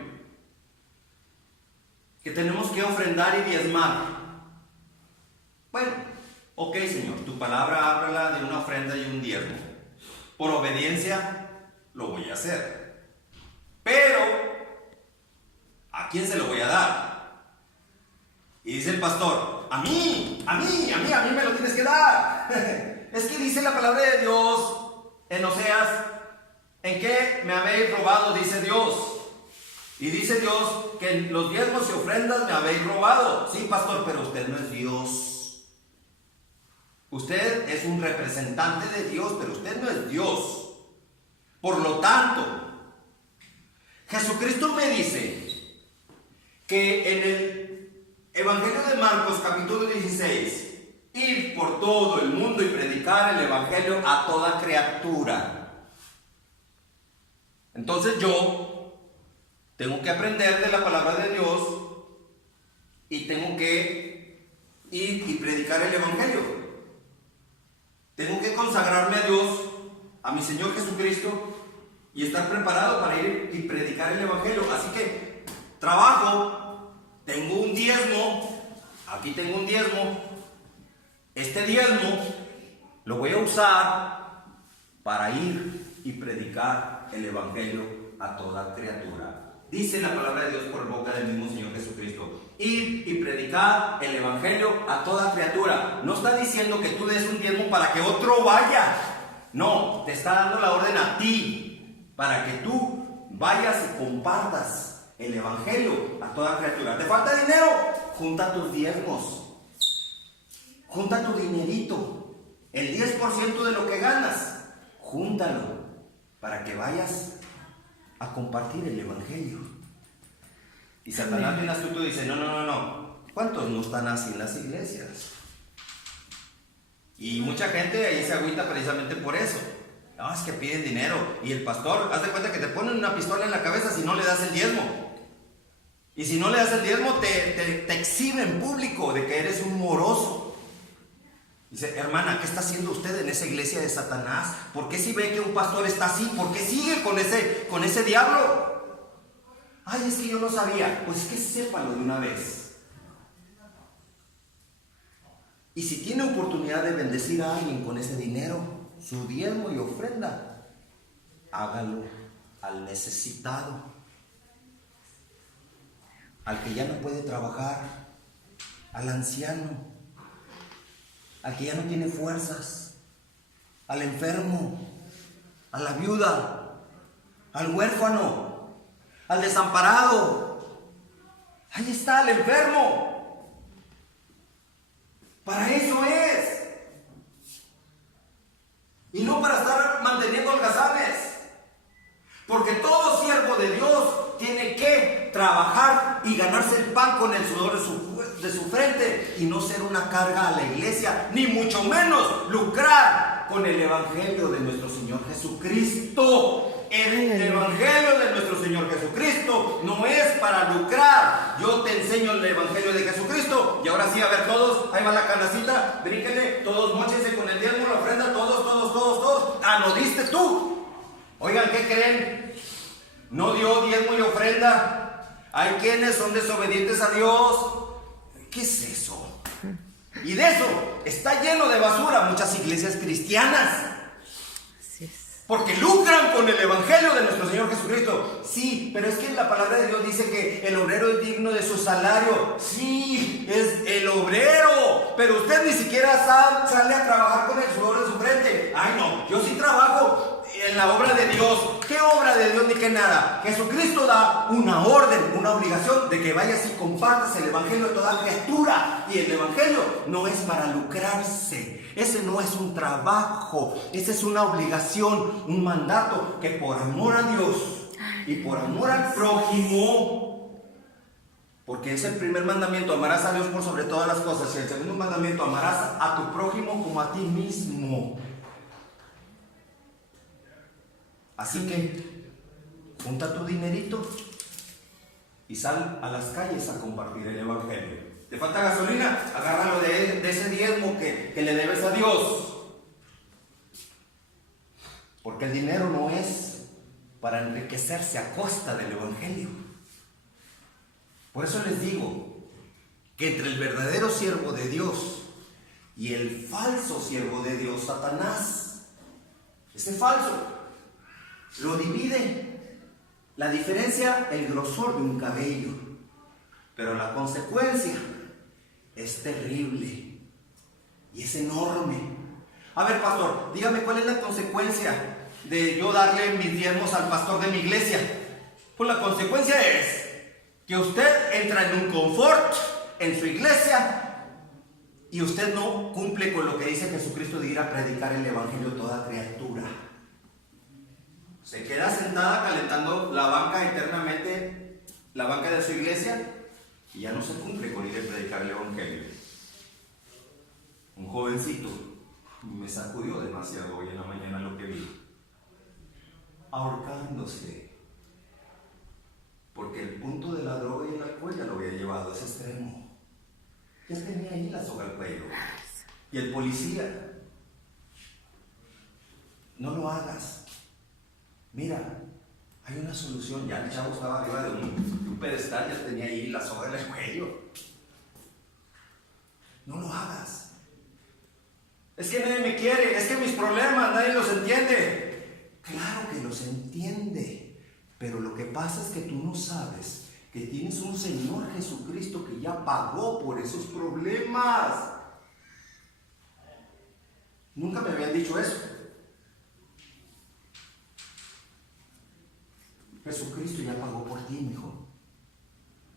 que tenemos que ofrendar y diezmar. Bueno, ok, Señor, tu palabra habla de una ofrenda y un diezmo. Por obediencia lo voy a hacer. Pero, ¿a quién se lo voy a dar? Y dice el pastor, a mí me lo tienes que dar. Es que dice la palabra de Dios en Oseas, ¿en qué me habéis robado? Dice Dios. Y dice Dios que en los diezmos y ofrendas me habéis robado. Sí, pastor, pero usted no es Dios. Usted es un representante de Dios, pero usted no es Dios. Por lo tanto, Jesucristo me dice que en el Evangelio de Marcos capítulo 16, ir por todo el mundo y predicar el Evangelio a toda criatura. Entonces yo tengo que aprender de la palabra de Dios y tengo que ir y predicar el Evangelio. Tengo que consagrarme a Dios, a mi Señor Jesucristo, y estar preparado para ir y predicar el Evangelio. Así que trabajo, tengo un diezmo, aquí tengo un diezmo. Este diezmo lo voy a usar para ir y predicar el Evangelio a toda criatura. Dice la palabra de Dios por boca del mismo Señor Jesucristo: ir y predicar el Evangelio a toda criatura. No está diciendo que tú des un diezmo para que otro vaya. No, te está dando la orden a ti para que tú vayas y compartas el Evangelio a toda criatura. ¿Te falta dinero? Junta tus diezmos. Junta tu dinerito, el 10% de lo que ganas, júntalo para que vayas a compartir el Evangelio. Y Satanás bien astuto dice, no. ¿Cuántos no están así en las iglesias? Y mucha gente ahí se agüita precisamente por eso. No, es que piden dinero. Y el pastor, haz de cuenta que te ponen una pistola en la cabeza si no le das el diezmo. Y si no le das el diezmo, te exhibe en público de que eres un moroso. Dice, hermana, ¿qué está haciendo usted en esa iglesia de Satanás? ¿Por qué si ve que un pastor está así? ¿Por qué sigue con ese diablo? Ay, es que yo no sabía. Pues es que sépalo de una vez. Y si tiene oportunidad de bendecir a alguien con ese dinero, su diezmo y ofrenda, hágalo al necesitado, al que ya no puede trabajar, al anciano, al que ya no tiene fuerzas, al enfermo, a la viuda, al huérfano, al desamparado. Ahí está el enfermo. Para eso es. Y no para estar manteniendo holgazanes. Porque todo siervo de Dios tiene que trabajar y ganarse el pan con el sudor de su frente y no ser una carga a la iglesia, ni mucho menos lucrar con el Evangelio de nuestro Señor Jesucristo. El Evangelio de nuestro Señor Jesucristo no es para lucrar. Yo te enseño el Evangelio de Jesucristo y ahora sí, a ver todos, ahí va la canacita, brínquenle, todos móchense con el diezmo, la ofrenda, todos. Ah, ¿no diste tú? Oigan, ¿qué creen? No dio diezmo y ofrenda. Hay quienes son desobedientes a Dios. ¿Qué es eso? Y de eso está lleno de basura muchas iglesias cristianas. Así es. Porque lucran con el Evangelio de nuestro Señor Jesucristo. Sí, pero es que la palabra de Dios dice que el obrero es digno de su salario. Sí, es el obrero. Pero usted ni siquiera sale a trabajar con el sudor de su frente. Ay, no, yo sí trabajo en la obra de Dios. ¿Qué obra de Dios ni qué nada? Jesucristo da una orden, una obligación de que vayas y compartas el Evangelio de toda criatura. Y el Evangelio no es para lucrarse. Ese no es un trabajo. Esa es una obligación, un mandato que por amor a Dios y por amor al prójimo, porque es el primer mandamiento, amarás a Dios por sobre todas las cosas, y el segundo mandamiento, amarás a tu prójimo como a ti mismo. Así que junta tu dinerito y sal a las calles a compartir el Evangelio. ¿Te falta gasolina? Agárralo de ese diezmo que le debes a Dios. Porque el dinero no es para enriquecerse a costa del Evangelio. Por eso les digo que entre el verdadero siervo de Dios y el falso siervo de Dios, Satanás, ese falso, lo divide. La diferencia, el grosor de un cabello, pero la consecuencia es terrible y es enorme. A ver, pastor, dígame cuál es la consecuencia de yo darle mis diezmos al pastor de mi iglesia. Pues la consecuencia es que usted entra en un confort en su iglesia y usted no cumple con lo que dice Jesucristo de ir a predicar el evangelio a toda criatura. Se queda sentada calentando la banca eternamente, la banca de su iglesia, y ya no se cumple con ir a predicar el evangelio. Un jovencito me sacudió demasiado hoy en la mañana lo que vi, ahorcándose, porque el punto de la droga y el alcohol ya lo había llevado a ese extremo. Ya tenía ahí la soga al cuello. Y el policía: no lo hagas, mira, hay una solución. Ya el chavo estaba arriba de un pedestal, ya tenía ahí la soga en el cuello. No lo hagas. Es que nadie me quiere, es que mis problemas nadie los entiende. Claro que los entiende, pero lo que pasa es que tú no sabes que tienes un Señor Jesucristo que ya pagó por esos problemas. Nunca me habían dicho eso. Jesucristo ya pagó por ti, mi hijo.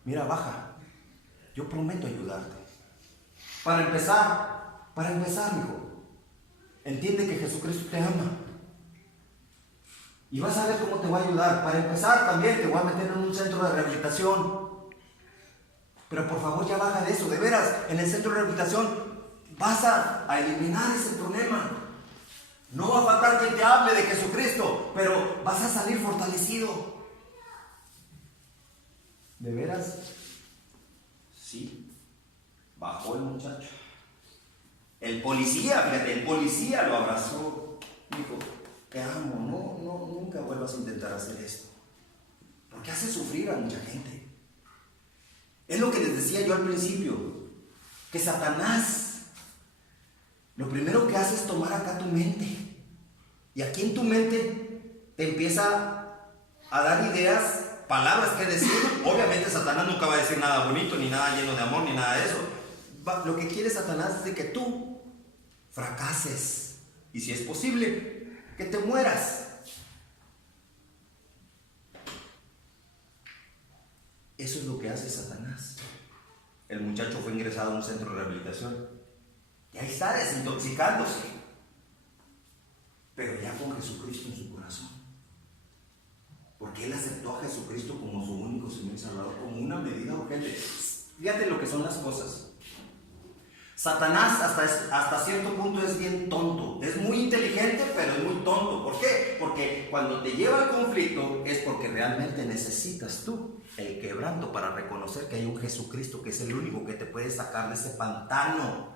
Mira, baja. Yo prometo ayudarte. Para empezar, mi hijo, entiende que Jesucristo te ama. Y vas a ver cómo te va a ayudar. Para empezar, también te voy a meter en un centro de rehabilitación. Pero por favor, ya baja de eso. De veras, en el centro de rehabilitación vas a eliminar ese problema. No va a faltar quien te hable de Jesucristo, pero vas a salir fortalecido. ¿De veras? Sí. Bajó el muchacho. El policía, fíjate, el policía lo abrazó. Dijo: te amo, nunca vuelvas a intentar hacer esto, porque hace sufrir a mucha gente. Es lo que les decía yo al principio, que Satanás lo primero que hace es tomar acá tu mente, y aquí en tu mente te empieza a dar ideas, palabras que decir. Obviamente Satanás nunca va a decir nada bonito, ni nada lleno de amor, ni nada de eso. Lo que quiere Satanás es de que tú fracases, y si es posible, que te mueras. Eso es lo que hace Satanás. El muchacho fue ingresado a un centro de rehabilitación y ahí está desintoxicándose, pero ya con Jesucristo en su corazón, porque él aceptó a Jesucristo como su único Señor y Salvador, como una medida urgente. Fíjate lo que son las cosas. Satanás hasta cierto punto es bien tonto. Es muy inteligente, pero es muy tonto. ¿Por qué? Porque cuando te lleva al conflicto es porque realmente necesitas tú el quebranto para reconocer que hay un Jesucristo que es el único que te puede sacar de ese pantano.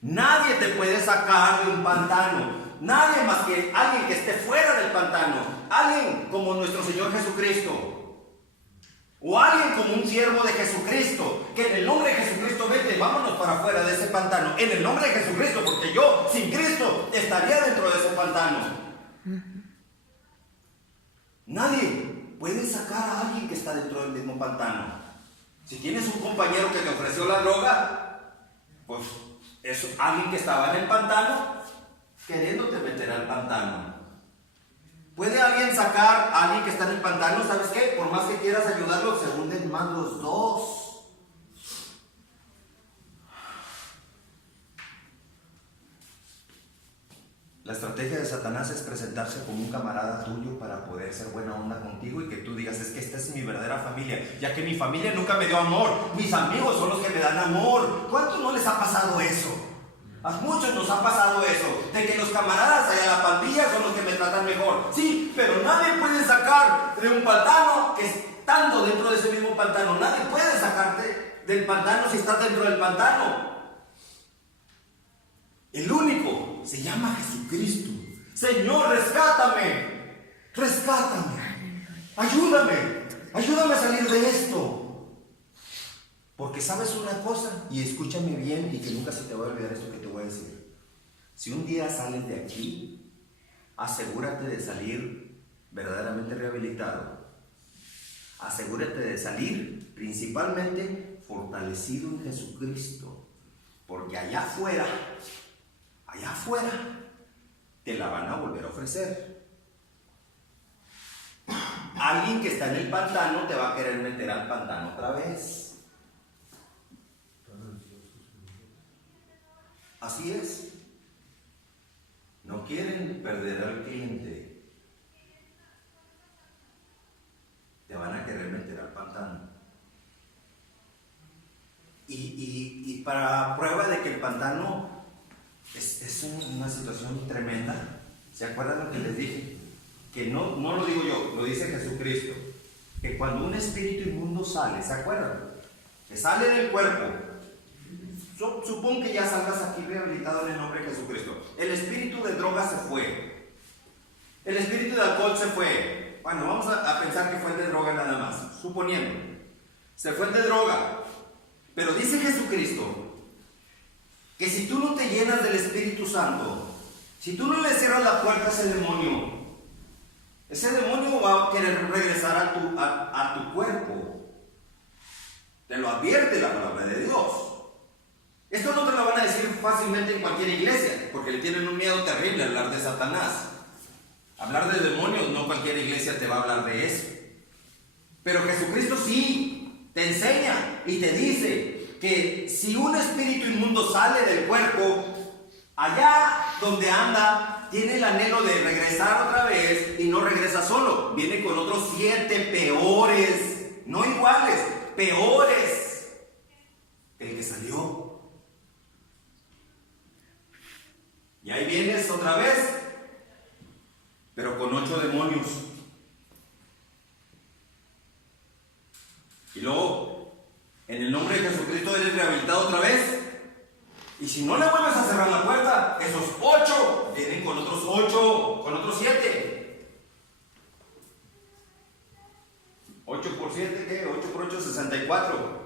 Nadie te puede sacar de un pantano. Nadie más que alguien que esté fuera del pantano. Alguien como nuestro Señor Jesucristo. O alguien como un siervo de Jesucristo, que en el nombre de Jesucristo, vete, vámonos para afuera de ese pantano. En el nombre de Jesucristo, porque yo sin Cristo estaría dentro de ese pantano. Nadie puede sacar a alguien que está dentro del mismo pantano. Si tienes un compañero que te ofreció la droga, pues es alguien que estaba en el pantano queriéndote meter al pantano. ¿Puede alguien sacar a alguien que está en el pantano? ¿Sabes qué? Por más que quieras ayudarlo, se hunden más los dos. La estrategia de Satanás es presentarse como un camarada tuyo para poder ser buena onda contigo y que tú digas: es que esta es mi verdadera familia, ya que mi familia nunca me dio amor, mis amigos son los que me dan amor. ¿Cuántos no les ha pasado eso? A muchos nos ha pasado eso, de que los camaradas allá en la pandilla son los que me tratan mejor. Sí, pero nadie puede sacar de un pantano que estando dentro de ese mismo pantano. Nadie puede sacarte del pantano si estás dentro del pantano. El único se llama Jesucristo. Señor, rescátame, ayúdame a salir de esto. Porque sabes una cosa, y escúchame bien y que nunca se te va a olvidar esto que te voy a decir. Si un día sales de aquí, asegúrate de salir verdaderamente rehabilitado. Asegúrate de salir principalmente fortalecido en Jesucristo. Porque allá afuera, te la van a volver a ofrecer. Alguien que está en el pantano te va a querer meter al pantano otra vez. Así es. No quieren perder al cliente. Te van a querer meter al pantano. Y para prueba de que el pantano es una situación tremenda, ¿se acuerdan lo que les dije? Que no lo digo yo, lo dice Jesucristo. Que cuando un espíritu inmundo sale, ¿se acuerdan? Que sale del cuerpo. Supón que ya salgas aquí rehabilitado en el nombre de Jesucristo. El espíritu de droga se fue. El espíritu de alcohol se fue. Bueno, vamos a pensar que fue el de droga nada más. Suponiendo. Se fue el de droga. Pero dice Jesucristo que si tú no te llenas del Espíritu Santo, si tú no le cierras la puerta a ese demonio va a querer regresar a tu cuerpo. Te lo advierte la palabra de Dios. Esto no te lo van a decir fácilmente en cualquier iglesia, porque le tienen un miedo terrible a hablar de Satanás. Hablar de demonios, no cualquier iglesia te va a hablar de eso. Pero Jesucristo sí te enseña y te dice que si un espíritu inmundo sale del cuerpo, allá donde anda, tiene el anhelo de regresar otra vez y no regresa solo. Viene con otros 7 peores, no iguales, peores que el que salió. Y ahí vienes otra vez, pero con 8 demonios. Y luego, en el nombre de Jesucristo eres rehabilitado otra vez. Y si no le vuelves a cerrar la puerta, esos 8 vienen con otros 8, con otros 7. 8 por 7, ¿qué? 8 por 8, 64.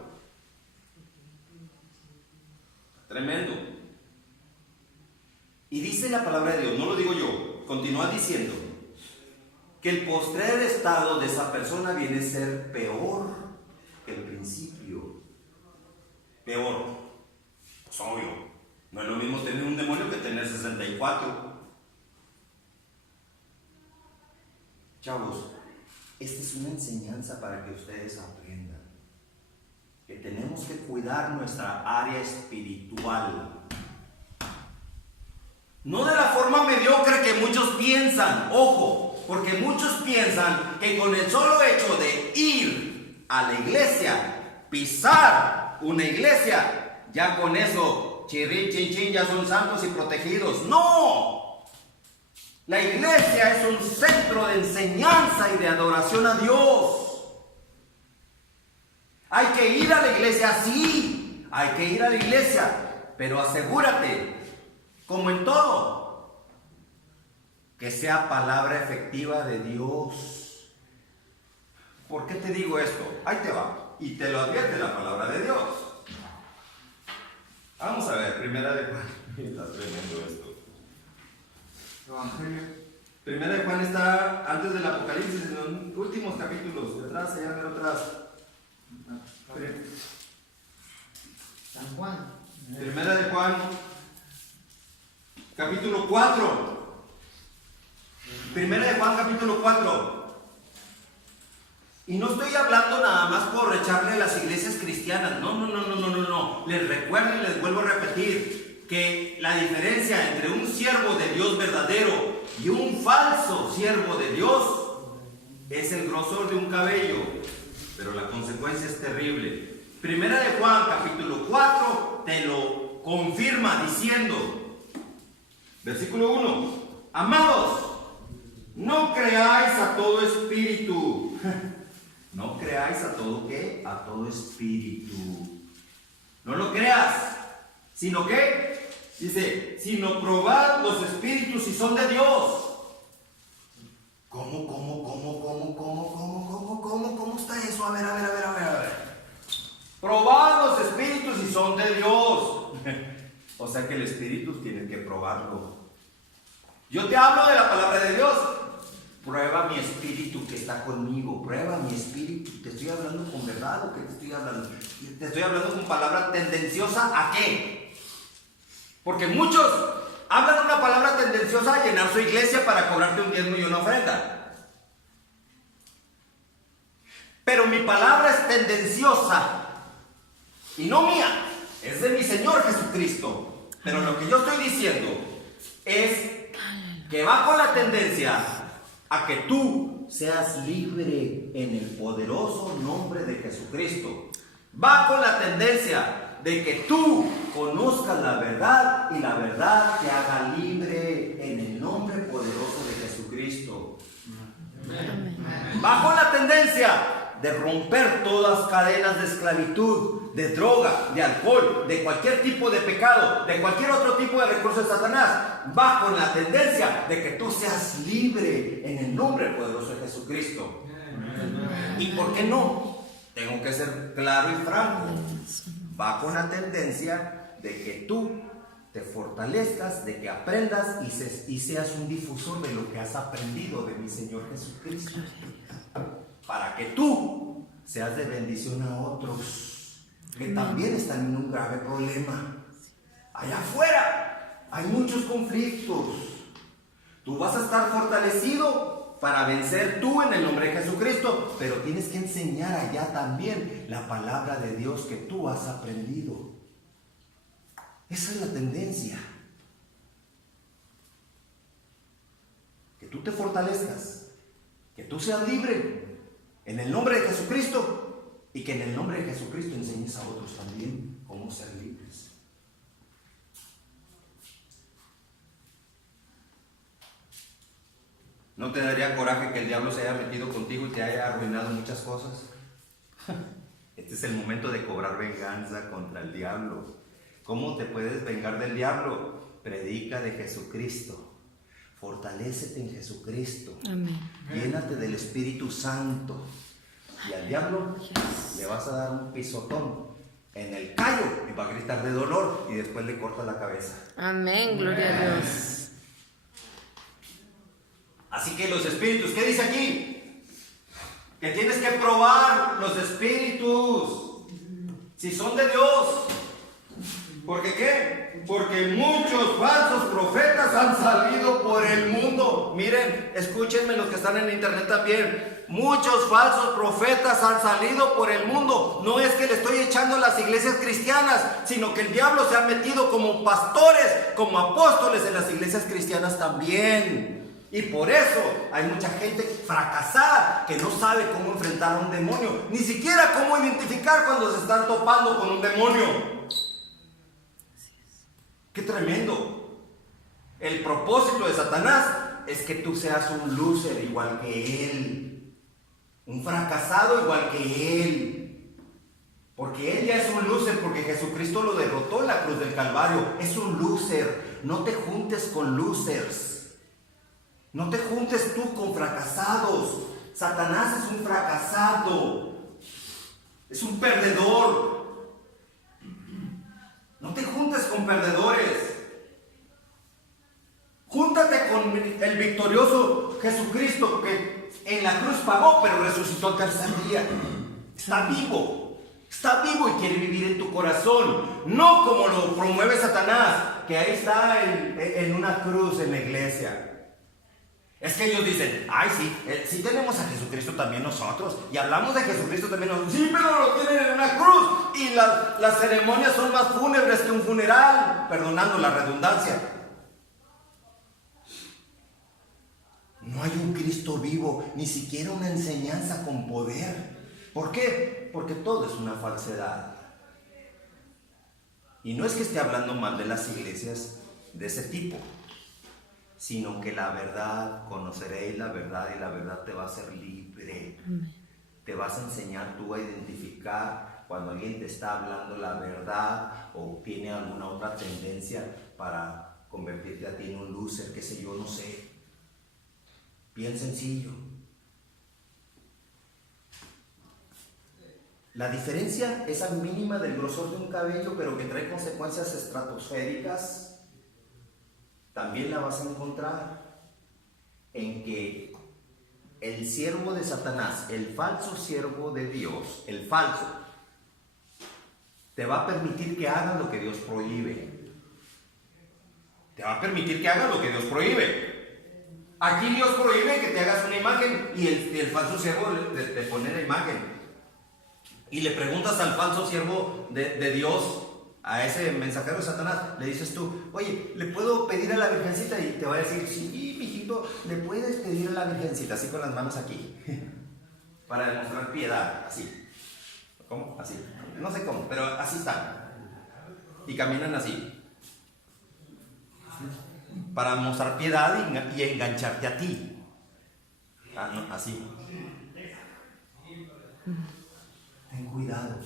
Tremendo. Y dice la palabra de Dios, no lo digo yo, continúa diciendo que el postrer estado de esa persona viene a ser peor que el principio. Peor. Pues obvio. No es lo mismo tener un demonio que tener 64. Chavos, esta es una enseñanza para que ustedes aprendan que tenemos que cuidar nuestra área espiritual. No de la forma mediocre que muchos piensan, ojo, porque muchos piensan que con el solo hecho de ir a la iglesia, pisar una iglesia, ya con eso, chirrín, chin, chin, ya son santos y protegidos. ¡No! La iglesia es un centro de enseñanza y de adoración a Dios. Hay que ir a la iglesia, sí, hay que ir a la iglesia, pero asegúrate, como en todo, que sea palabra efectiva de Dios. ¿Por qué te digo esto? Ahí te va, y te lo advierte la palabra de Dios. Vamos a ver, primera de Juan. Está tremendo esto. Primera de Juan está antes del Apocalipsis, en los últimos capítulos, detrás, allá atrás. San Juan. Primera de Juan, capítulo 4. Primera de Juan, capítulo 4. Y no estoy hablando nada más por echarle a las iglesias cristianas. No. Les recuerdo y les vuelvo a repetir que la diferencia entre un siervo de Dios verdadero y un falso siervo de Dios es el grosor de un cabello, pero la consecuencia es terrible. Primera de Juan, capítulo 4, te lo confirma diciendo, versículo 1: amados, no creáis a todo espíritu. No creáis a todo ¿qué? A todo espíritu. No lo creas, sino que, dice, sino probad los espíritus si son de Dios. ¿Cómo está eso? A ver. Probad sea que el espíritu tiene que probarlo. Yo te hablo de la palabra de Dios. Prueba mi espíritu que está conmigo. Prueba mi espíritu. ¿Te estoy hablando con verdad o qué te estoy hablando? Te estoy hablando con palabra tendenciosa ¿a qué? Porque muchos hablan una palabra tendenciosa a llenar su iglesia para cobrarte un diezmo y una ofrenda. Pero mi palabra es tendenciosa y no mía, es de mi Señor Jesucristo. Pero lo que yo estoy diciendo es que va con la tendencia a que tú seas libre en el poderoso nombre de Jesucristo. Va con la tendencia de que tú conozcas la verdad y la verdad te haga libre en el nombre poderoso de Jesucristo. Va con la tendencia de romper todas cadenas de esclavitud, de droga, de alcohol, de cualquier tipo de pecado, de cualquier otro tipo de recurso de Satanás. Va con la tendencia de que tú seas libre en el nombre poderoso de Jesucristo. ¿Y por qué no? Tengo que ser claro y franco. Va con la tendencia de que tú te fortalezcas, de que aprendas y seas un difusor de lo que has aprendido de mi Señor Jesucristo. Para que tú seas de bendición a otros que también están en un grave problema. Allá afuera hay muchos conflictos. Tú vas a estar fortalecido para vencer tú en el nombre de Jesucristo, pero tienes que enseñar allá también la palabra de Dios que tú has aprendido. Esa es la tendencia. Que tú te fortalezcas, que tú seas libre en el nombre de Jesucristo y que en el nombre de Jesucristo enseñes a otros también cómo ser libres. ¿No te daría coraje que el diablo se haya metido contigo y te haya arruinado muchas cosas? Este es el momento de cobrar venganza contra el diablo. ¿Cómo te puedes vengar del diablo? Predica de Jesucristo. Fortalécete en Jesucristo. Amén. Llénate del Espíritu Santo. Y al diablo le vas a dar un pisotón en el callo y va a gritar de dolor y después le corta la cabeza. Amén, gloria a Dios. Así que los espíritus, ¿qué dice aquí? Que tienes que probar los espíritus si son de Dios. ¿Por qué qué? Porque muchos falsos profetas han salido por el mundo. Miren, escúchenme los que están en internet también. Muchos falsos profetas han salido por el mundo. No es que le estoy echando a las iglesias cristianas, sino que el diablo se ha metido como pastores, como apóstoles en las iglesias cristianas también. Y por eso hay mucha gente fracasada que no sabe cómo enfrentar a un demonio, ni siquiera cómo identificar cuando se están topando con un demonio. ¡Qué tremendo! El propósito de Satanás es que tú seas un loser igual que él, un fracasado igual que él, porque él ya es un loser, porque Jesucristo lo derrotó en la cruz del Calvario. Es un loser. No te juntes con losers, no te juntes tú con fracasados. Satanás es un fracasado, es un perdedor. No te juntes con perdedores. Júntate con el victorioso Jesucristo, que en la cruz pagó, pero resucitó al tercer día. Está vivo y quiere vivir en tu corazón. No como lo promueve Satanás, que ahí está en una cruz en la iglesia. Es que ellos dicen, ay sí, sí tenemos a Jesucristo también nosotros, y hablamos de Jesucristo también nosotros. Sí, pero lo tienen en una cruz, y las ceremonias son más fúnebres que un funeral, perdonando la redundancia. No hay un Cristo vivo, ni siquiera una enseñanza con poder. ¿Por qué? Porque todo es una falsedad. Y no es que esté hablando mal de las iglesias de ese tipo, sino que la verdad, conoceréis la verdad y la verdad te va a hacer libre. Te vas a enseñar tú a identificar cuando alguien te está hablando la verdad o tiene alguna otra tendencia para convertirte a ti en un loser, qué sé yo, no sé. Bien sencillo. La diferencia, esa mínima del grosor de un cabello, pero que trae consecuencias estratosféricas, también la vas a encontrar en que el siervo de Satanás, el falso siervo de Dios, el falso, te va a permitir que hagas lo que Dios prohíbe. Te va a permitir que hagas lo que Dios prohíbe. Aquí Dios prohíbe que te hagas una imagen y el falso siervo te pone la imagen. Y le preguntas al falso siervo de Dios, a ese mensajero de Satanás, le dices tú, oye, ¿le puedo pedir a la Virgencita? Y te va a decir, sí, mijito, le puedes pedir a la Virgencita, así con las manos aquí, para demostrar piedad, así. ¿Cómo? Así. No sé cómo, pero así están. Y caminan así. Para mostrar piedad y engancharte a ti. Ah, no, así. Ten cuidado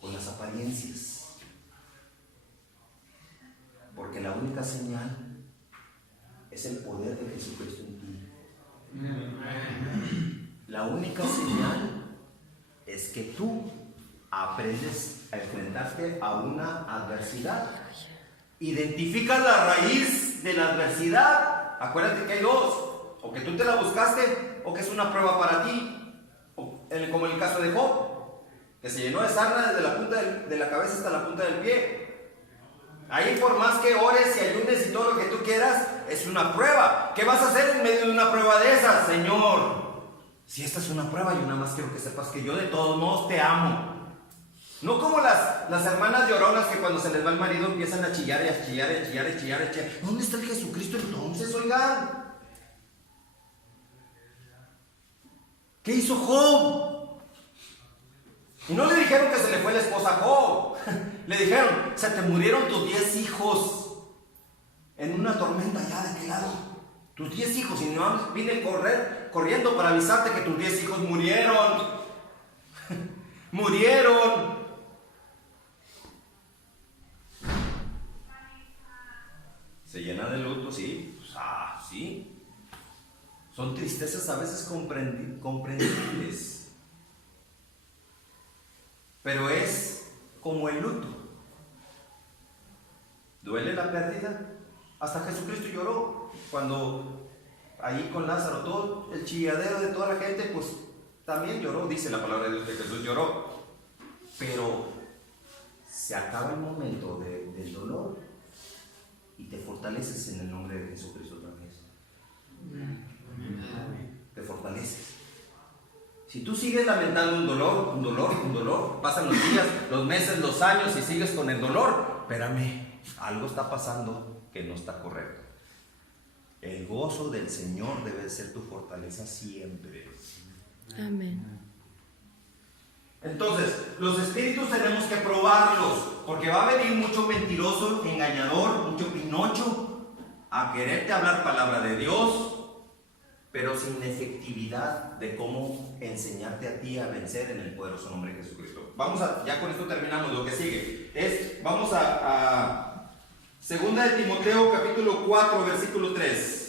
con las apariencias, porque la única señal es el poder de Jesucristo en ti. La única señal es que tú aprendes a enfrentarte a una adversidad. Identificas la raíz de la adversidad. Acuérdate que hay dos: o que tú te la buscaste, o que es una prueba para ti, como en el caso de Job, que se llenó de sarna desde la punta de la cabeza hasta la punta del pie. Ahí, por más que ores y ayunes y todo lo que tú quieras, es una prueba. ¿Qué vas a hacer en medio de una prueba de esas? Señor, si esta es una prueba, yo nada más quiero que sepas que yo de todos modos te amo. No como las hermanas lloronas que cuando se les va el marido empiezan a chillar y a chillar y a chillar y a chillar y a chillar. ¿Dónde está el Jesucristo entonces, oigan? ¿Qué hizo Job? Y no le dijeron que se le fue la esposa a Job. Le dijeron, se te murieron tus 10 hijos en una tormenta allá de aquel lado. Tus 10 hijos, y no vine corriendo para avisarte que tus 10 hijos murieron. Murieron. Se llena de luto, sí. Sí. Son tristezas a veces comprensibles. Pero es como el luto. Duele la pérdida. Hasta Jesucristo lloró cuando ahí con Lázaro, todo el chilladero de toda la gente, pues también lloró. Dice la palabra de Dios que Jesús lloró. Pero se acaba el momento del dolor y te fortaleces en el nombre de Jesucristo otra vez. Te fortaleces. Si tú sigues lamentando un dolor, pasan los días, los meses, los años y sigues con el dolor, espérame, algo está pasando que no está correcto. El gozo del Señor debe ser tu fortaleza siempre. Amén. Entonces, los espíritus tenemos que probarlos, porque va a venir mucho mentiroso, engañador, mucho pinocho a quererte hablar palabra de Dios, pero sin efectividad de cómo enseñarte a ti a vencer en el poderoso nombre de Jesucristo. Ya con esto terminamos. Lo que sigue vamos a 2 de Timoteo capítulo 4 versículo 3.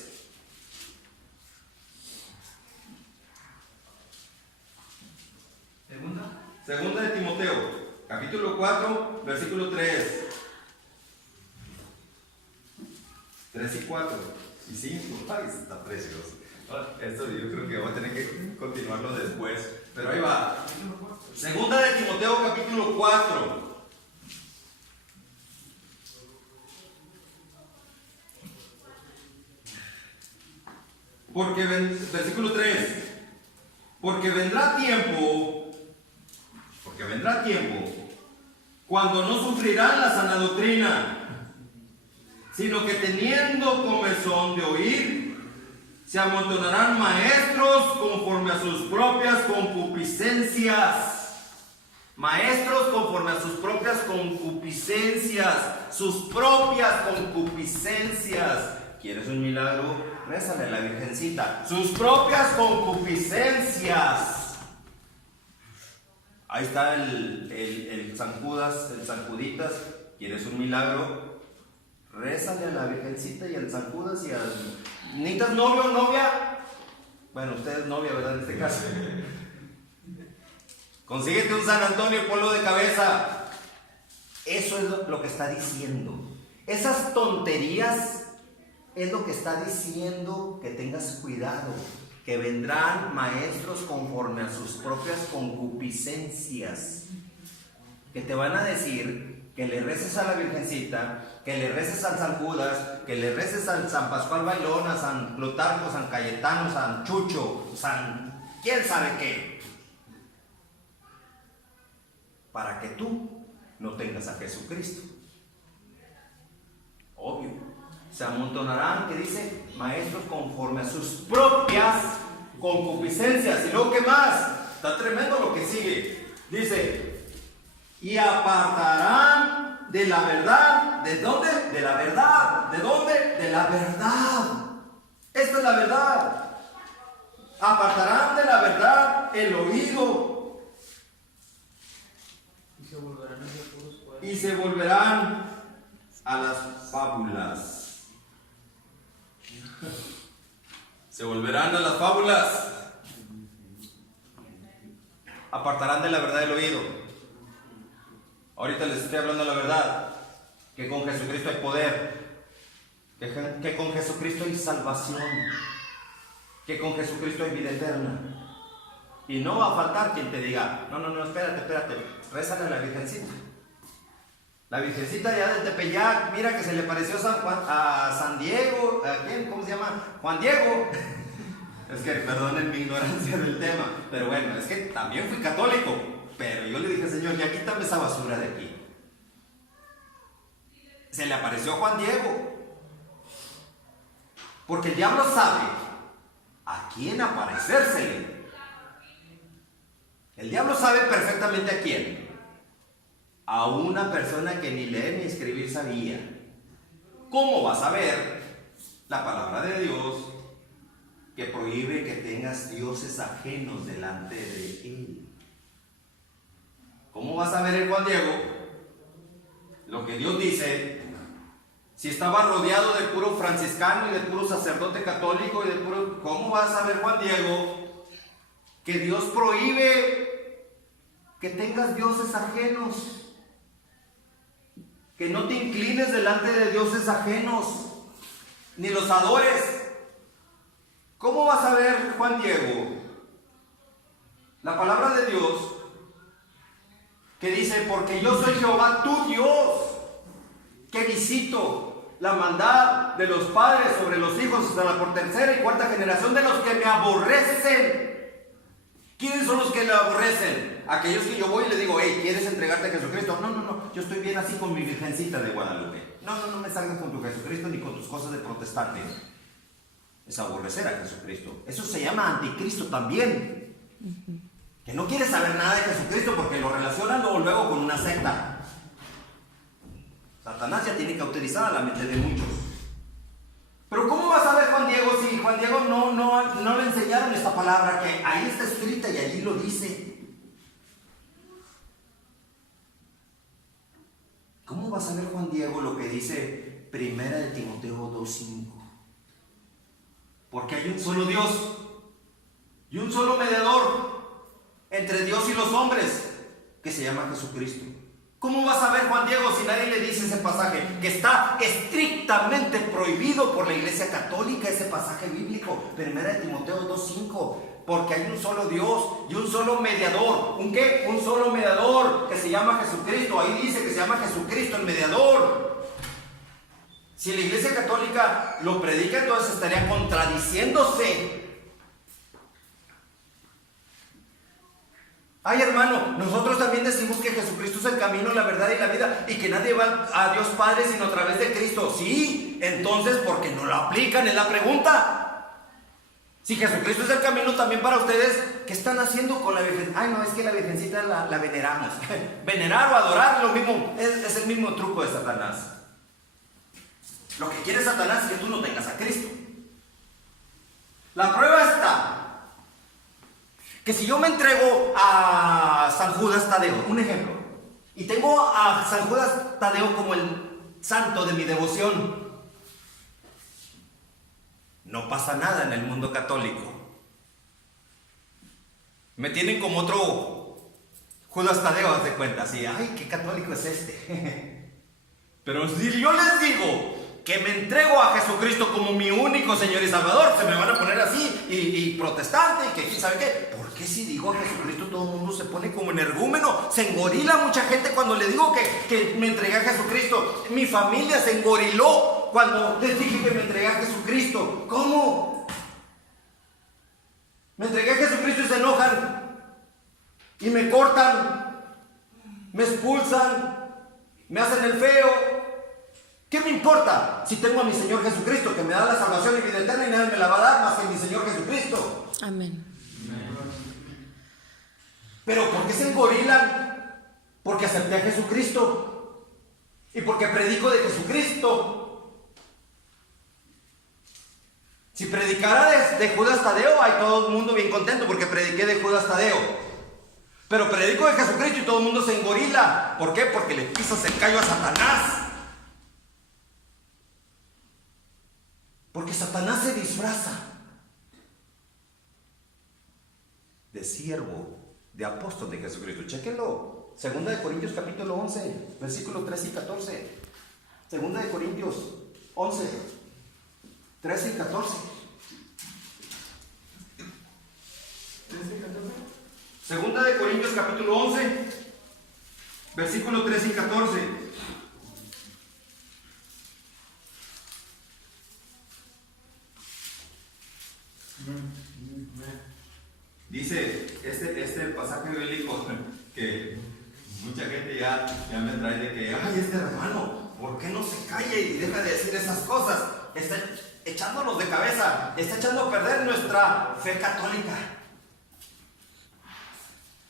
Segunda de Timoteo capítulo 4 versículo 3. 3 y 4 y 5. Ay, está precioso. Esto yo creo que voy a tener que continuarlo después, pero ahí va. Segunda de Timoteo capítulo 4. Versículo 3. Porque vendrá tiempo cuando no sufrirán la sana doctrina, sino que teniendo comezón de oír, se amontonarán maestros conforme a sus propias concupiscencias. Maestros conforme a sus propias concupiscencias. Sus propias concupiscencias. ¿Quieres un milagro? Rézale a la Virgencita. Sus propias concupiscencias. Ahí está el Sanjuditas. ¿Quieres un milagro? Rézale a la Virgencita y al Sanjudas y al... ¿Necesitas novio o novia? Bueno, usted es novia, ¿verdad? En este caso. Consíguete un San Antonio y ponlo de cabeza. Eso es lo que está diciendo. Esas tonterías es lo que está diciendo, que tengas cuidado, que vendrán maestros conforme a sus propias concupiscencias, que te van a decir que le reces a la Virgencita, que le reces al San Judas, que le reces al San Pascual Bailón, a San Plutarco, San Cayetano, San Chucho, San quién sabe qué, para que tú no tengas a Jesucristo. Obvio, se amontonarán, que dice, maestros conforme a sus propias concupiscencias. Y luego, ¿qué más? Está tremendo lo que sigue. Dice, y apartarán de la verdad. ¿De dónde? De la verdad. ¿De dónde? De la verdad. Esta es la verdad. Apartarán de la verdad el oído. Y se volverán a las fábulas. Se volverán a las fábulas. Apartarán de la verdad el oído. Ahorita les estoy hablando de la verdad, que con Jesucristo hay poder, que con Jesucristo hay salvación, que con Jesucristo hay vida eterna. Y no va a faltar quien te diga, no, espérate, rézale a la Virgencita. La Virgencita ya del Tepeyac, mira que se le pareció a San Diego, ¿a quién? ¿Cómo se llama? Juan Diego. Es que perdonen mi ignorancia del tema, pero bueno, es que también fui católico, pero yo le dije, Señor, ya quítame esa basura de aquí. Se le apareció a Juan Diego, porque el diablo sabe a quién aparecérsele. El diablo sabe perfectamente a quién. A una persona que ni leer ni escribir sabía. ¿Cómo vas a ver la palabra de Dios que prohíbe que tengas dioses ajenos delante de Él? ¿Cómo vas a ver en Juan Diego lo que Dios dice si estaba rodeado de puro franciscano y de puro sacerdote católico y de puro... ¿Cómo vas a ver, Juan Diego, que Dios prohíbe que tengas dioses ajenos? Que no te inclines delante de dioses ajenos, ni los adores. ¿Cómo vas a ver, Juan Diego, la palabra de Dios que dice, porque yo soy Jehová tu Dios, que visito la maldad de los padres sobre los hijos hasta la por tercera y cuarta generación de los que me aborrecen? ¿Quiénes son los que le aborrecen? Aquellos que yo voy y le digo, hey, ¿quieres entregarte a Jesucristo? No, yo estoy bien así con mi Virgencita de Guadalupe. No me salgas con tu Jesucristo ni con tus cosas de protestante. Es aborrecer a Jesucristo. Eso se llama anticristo también. Que no quiere saber nada de Jesucristo porque lo relacionan luego con una secta. Satanás ya tiene cauterizada la mente de muchos. Pero ¿cómo vas a ver Juan Diego si Juan Diego no le enseñaron esta palabra que ahí está escrita y allí lo dice? ¿Cómo vas a ver, Juan Diego, lo que dice Primera de Timoteo 2:5? Porque hay un solo Dios y un solo mediador entre Dios y los hombres, que se llama Jesucristo. ¿Cómo vas a ver, Juan Diego, si nadie le dice ese pasaje? Que está estrictamente prohibido por la Iglesia Católica, ese pasaje bíblico, Primera de Timoteo 2:5. Porque hay un solo Dios y un solo mediador. ¿Un qué? Un solo mediador que se llama Jesucristo. Ahí dice que se llama Jesucristo el mediador. Si la Iglesia Católica lo predica, entonces estaría contradiciéndose. Ay, hermano, nosotros también decimos que Jesucristo es el camino, la verdad y la vida, y que nadie va a Dios Padre sino a través de Cristo. Sí, entonces, ¿por qué no lo aplican? Es la pregunta. Si Jesucristo es el camino también para ustedes, ¿qué están haciendo con la Virgen? Ay, no, es que la Virgencita la veneramos. Venerar o adorar lo mismo, es el mismo truco de Satanás. Lo que quiere Satanás es que tú no tengas a Cristo. La prueba está que si yo me entrego a San Judas Tadeo, un ejemplo, y tengo a San Judas Tadeo como el santo de mi devoción, no pasa nada en el mundo católico. Me tienen como otro Judas Tadeo, haz de cuenta, así, ay, qué católico es este. Pero si yo les digo que me entrego a Jesucristo como mi único Señor y Salvador, se me van a poner así y protestante y que quién sabe qué. ¿Por qué si digo a Jesucristo todo el mundo se pone como energúmeno? Se engorila mucha gente cuando le digo que me entregué a Jesucristo. Mi familia se engoriló cuando les dije que me entregué a Jesucristo. ¿Cómo? Me entregué a Jesucristo y se enojan y me cortan, me expulsan, me hacen el feo. ¿Qué me importa si tengo a mi Señor Jesucristo que me da la salvación y vida eterna y nadie me la va a dar más que mi Señor Jesucristo? Amén. Pero ¿por qué se engorilan? Porque acepté a Jesucristo y porque predico de Jesucristo. Si predicara de Judas Tadeo, hay todo el mundo bien contento porque prediqué de Judas Tadeo. Pero predico de Jesucristo y todo el mundo se engorila. ¿Por qué? Porque le pisas el callo a Satanás. Porque Satanás se disfraza de siervo, de apóstol de Jesucristo. Chéquenlo. Segunda de Corintios capítulo 11, versículos 13 y 14. Segunda de Corintios 11, 13 y 14. 13 y 14. Segunda de Corintios capítulo 11, versículos 13 y 14. Dice este pasaje bíblico que mucha gente ya me trae de que, ay, este hermano, ¿por qué no se calla y deja de decir esas cosas? Está echándonos de cabeza, está echando a perder nuestra fe católica.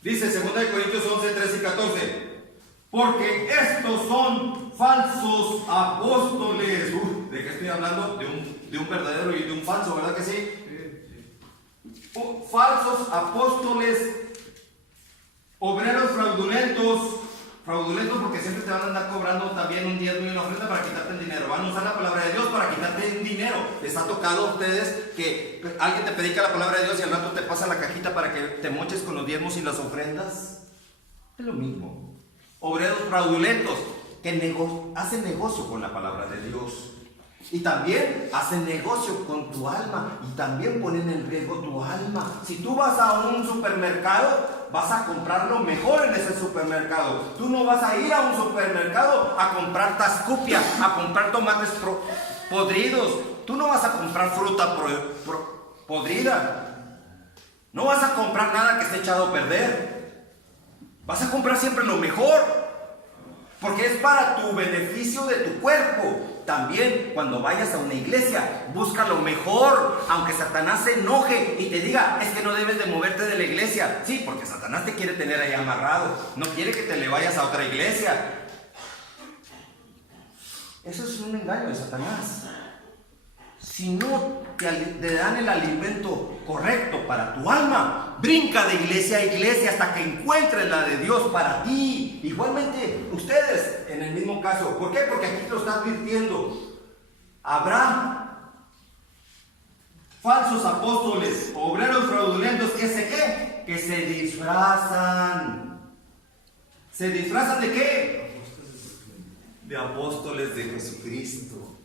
Dice 2 Corintios 11, 13 y 14. Porque estos son falsos apóstoles. ¿De qué estoy hablando? De un verdadero y de un falso, ¿verdad que sí? Falsos apóstoles, obreros fraudulentos porque siempre te van a andar cobrando también un diezmo y una ofrenda para quitarte el dinero. Van a usar la palabra de Dios para quitarte el dinero. ¿Les ha tocado a ustedes que alguien te predica la palabra de Dios y al rato te pasa la cajita para que te moches con los diezmos y las ofrendas? Es lo mismo. Obreros fraudulentos que hacen negocio con la palabra de Dios. Y también hacen negocio con tu alma y también ponen en riesgo tu alma. Si tú vas a un supermercado, vas a comprar lo mejor en ese supermercado. Tú no vas a ir a un supermercado a comprar tascupia, a comprar tomates podridos. Tú no vas a comprar fruta podrida. No vas a comprar nada que esté echado a perder. Vas a comprar siempre lo mejor, porque es para tu beneficio de tu cuerpo. También cuando vayas a una iglesia, busca lo mejor, aunque Satanás se enoje y te diga, es que no debes de moverte de la iglesia. Sí, porque Satanás te quiere tener ahí amarrado, no quiere que te le vayas a otra iglesia. Eso es un engaño de Satanás. Si no te dan el alimento correcto para tu alma, brinca de iglesia a iglesia hasta que encuentres la de Dios para ti. Igualmente, ustedes en el mismo caso. ¿Por qué? Porque aquí lo está advirtiendo. Habrá falsos apóstoles, obreros fraudulentos, que se disfrazan. ¿Se disfrazan de qué? De apóstoles de Jesucristo.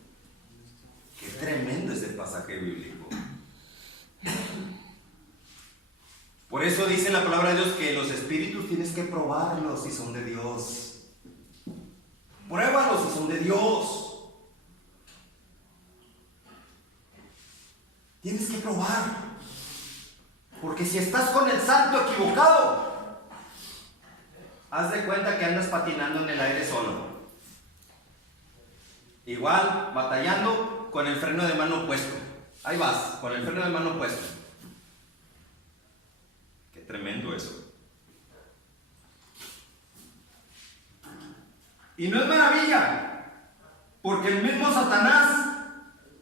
Qué tremendo es el pasaje bíblico. Por eso dice la palabra de Dios que los espíritus tienes que probarlos si son de Dios. Pruébalos si son de Dios. Tienes que probar. Porque si estás con el santo equivocado, haz de cuenta que andas patinando en el aire solo. Igual, batallando con el freno de mano puesto. Ahí vas, con el freno de mano puesto. Qué tremendo eso. Y no es maravilla, porque el mismo Satanás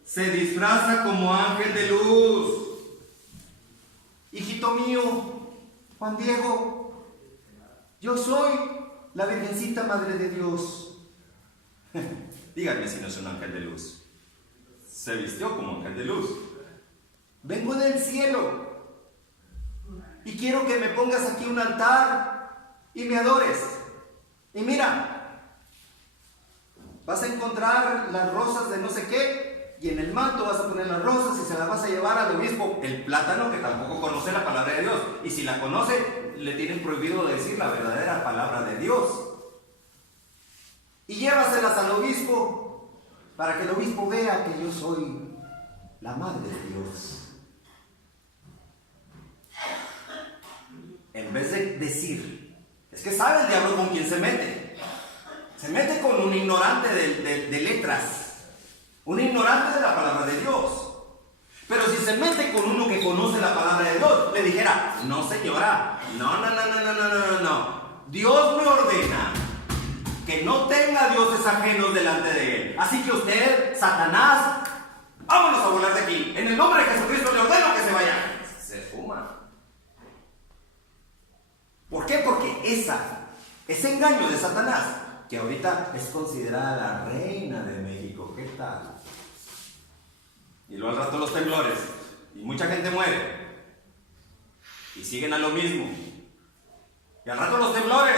se disfraza como ángel de luz. Hijito mío, Juan Diego, yo soy la Virgencita Madre de Dios. Díganme si no es un ángel de luz. Se vistió como ángel de luz. Vengo del cielo y quiero que me pongas aquí un altar y me adores. Y mira, vas a encontrar las rosas de no sé qué, y en el manto vas a poner las rosas y se las vas a llevar al obispo, el plátano, que tampoco conoce la palabra de Dios, y si la conoce, le tienen prohibido decir la verdadera palabra de Dios. Y llévaselas al obispo, para que el obispo vea que yo soy la madre de Dios. En vez de decir, es que sabe el diablo con quién se mete. Se mete con un ignorante de letras, un ignorante de la palabra de Dios. Pero si se mete con uno que conoce la palabra de Dios, le dijera, no señora, no. Dios me ordena que no tenga dioses ajenos delante de él. Así que usted, Satanás, vámonos a volar de aquí. En el nombre de Jesucristo le ordeno que se vaya. Se fuma. ¿Por qué? Porque ese engaño de Satanás, que ahorita es considerada la reina de México, ¿qué tal? Y luego al rato los temblores, y mucha gente muere, y siguen a lo mismo. Y al rato los temblores,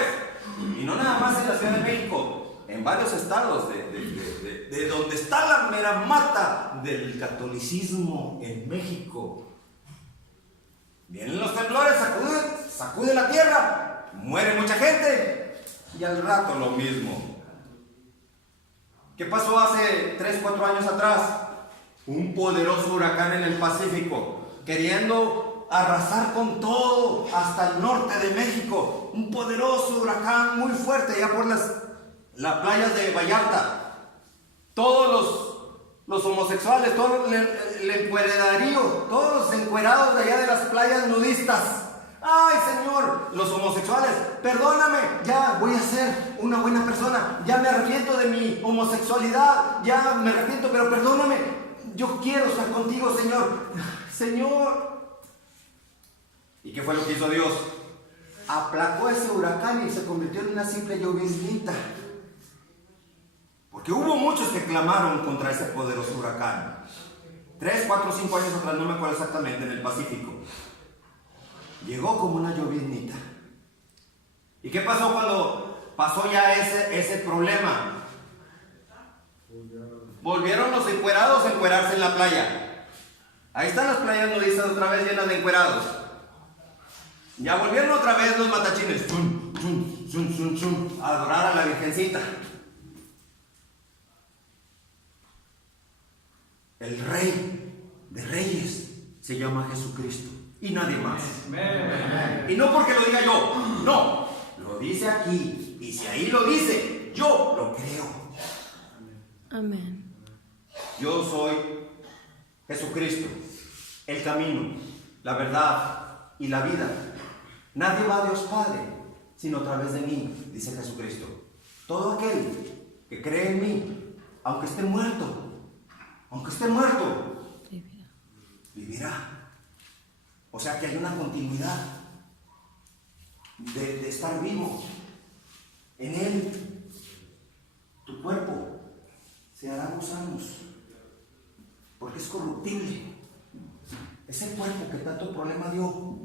y no nada más en la Ciudad de México, en varios estados de donde está la mera mata del catolicismo en México. Vienen los temblores, sacude la tierra, muere mucha gente, y al rato lo mismo. ¿Qué pasó hace 3, 4 años atrás? Un poderoso huracán en el Pacífico, queriendo arrasar con todo hasta el norte de México. Un poderoso huracán muy fuerte, ya por las playas de Vallarta. Todos los homosexuales, todo el encueraderío, todos los encuerados de allá de las playas nudistas. Ay, Señor, los homosexuales, perdóname, ya voy a ser una buena persona, ya me arrepiento de mi homosexualidad, ya me arrepiento, pero perdóname, yo quiero estar contigo, Señor. ¿Y qué fue lo que hizo Dios? Aplacó ese huracán y se convirtió en una simple lloviznita. Porque hubo muchos que clamaron contra ese poderoso huracán. 3, 4, 5 años atrás, no me acuerdo exactamente, en el Pacífico. Llegó como una lloviznita. ¿Y qué pasó cuando pasó ya ese problema? Volvieron los encuerados a encuerarse en la playa. Ahí están las playas nudistas otra vez llenas de encuerados. Ya volvieron otra vez los matachines a adorar a la Virgencita. El Rey de Reyes se llama Jesucristo y nadie más. Y no porque lo diga yo, no, lo dice aquí, y si ahí lo dice, yo lo creo. Amén. Yo soy Jesucristo, el camino, la verdad y la vida. Nadie va a Dios Padre sino a través de mí, dice Jesucristo. Todo aquel que cree en mí, aunque esté muerto, vivirá. O sea que hay una continuidad de estar vivo. En Él, tu cuerpo se hará gusanos, porque es corruptible. Es el cuerpo que tanto problema dio,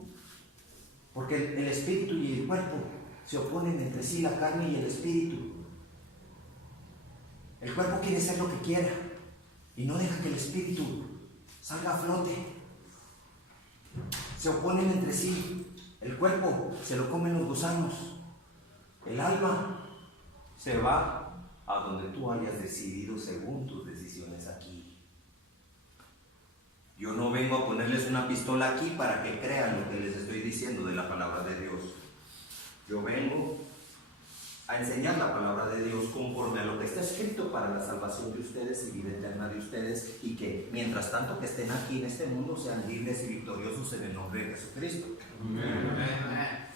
porque el espíritu y el cuerpo se oponen entre sí, la carne y el espíritu. El cuerpo quiere ser lo que quiera y no deja que el espíritu salga a flote. Se oponen entre sí. El cuerpo se lo comen los gusanos. El alma se va a donde tú hayas decidido según tus decisiones aquí. Yo no vengo a ponerles una pistola aquí para que crean lo que les estoy diciendo de la palabra de Dios. Yo vengo a enseñar la palabra de Dios conforme a lo que está escrito para la salvación de ustedes y vida eterna de ustedes, y que mientras tanto que estén aquí en este mundo sean libres y victoriosos en el nombre de Jesucristo. Amén.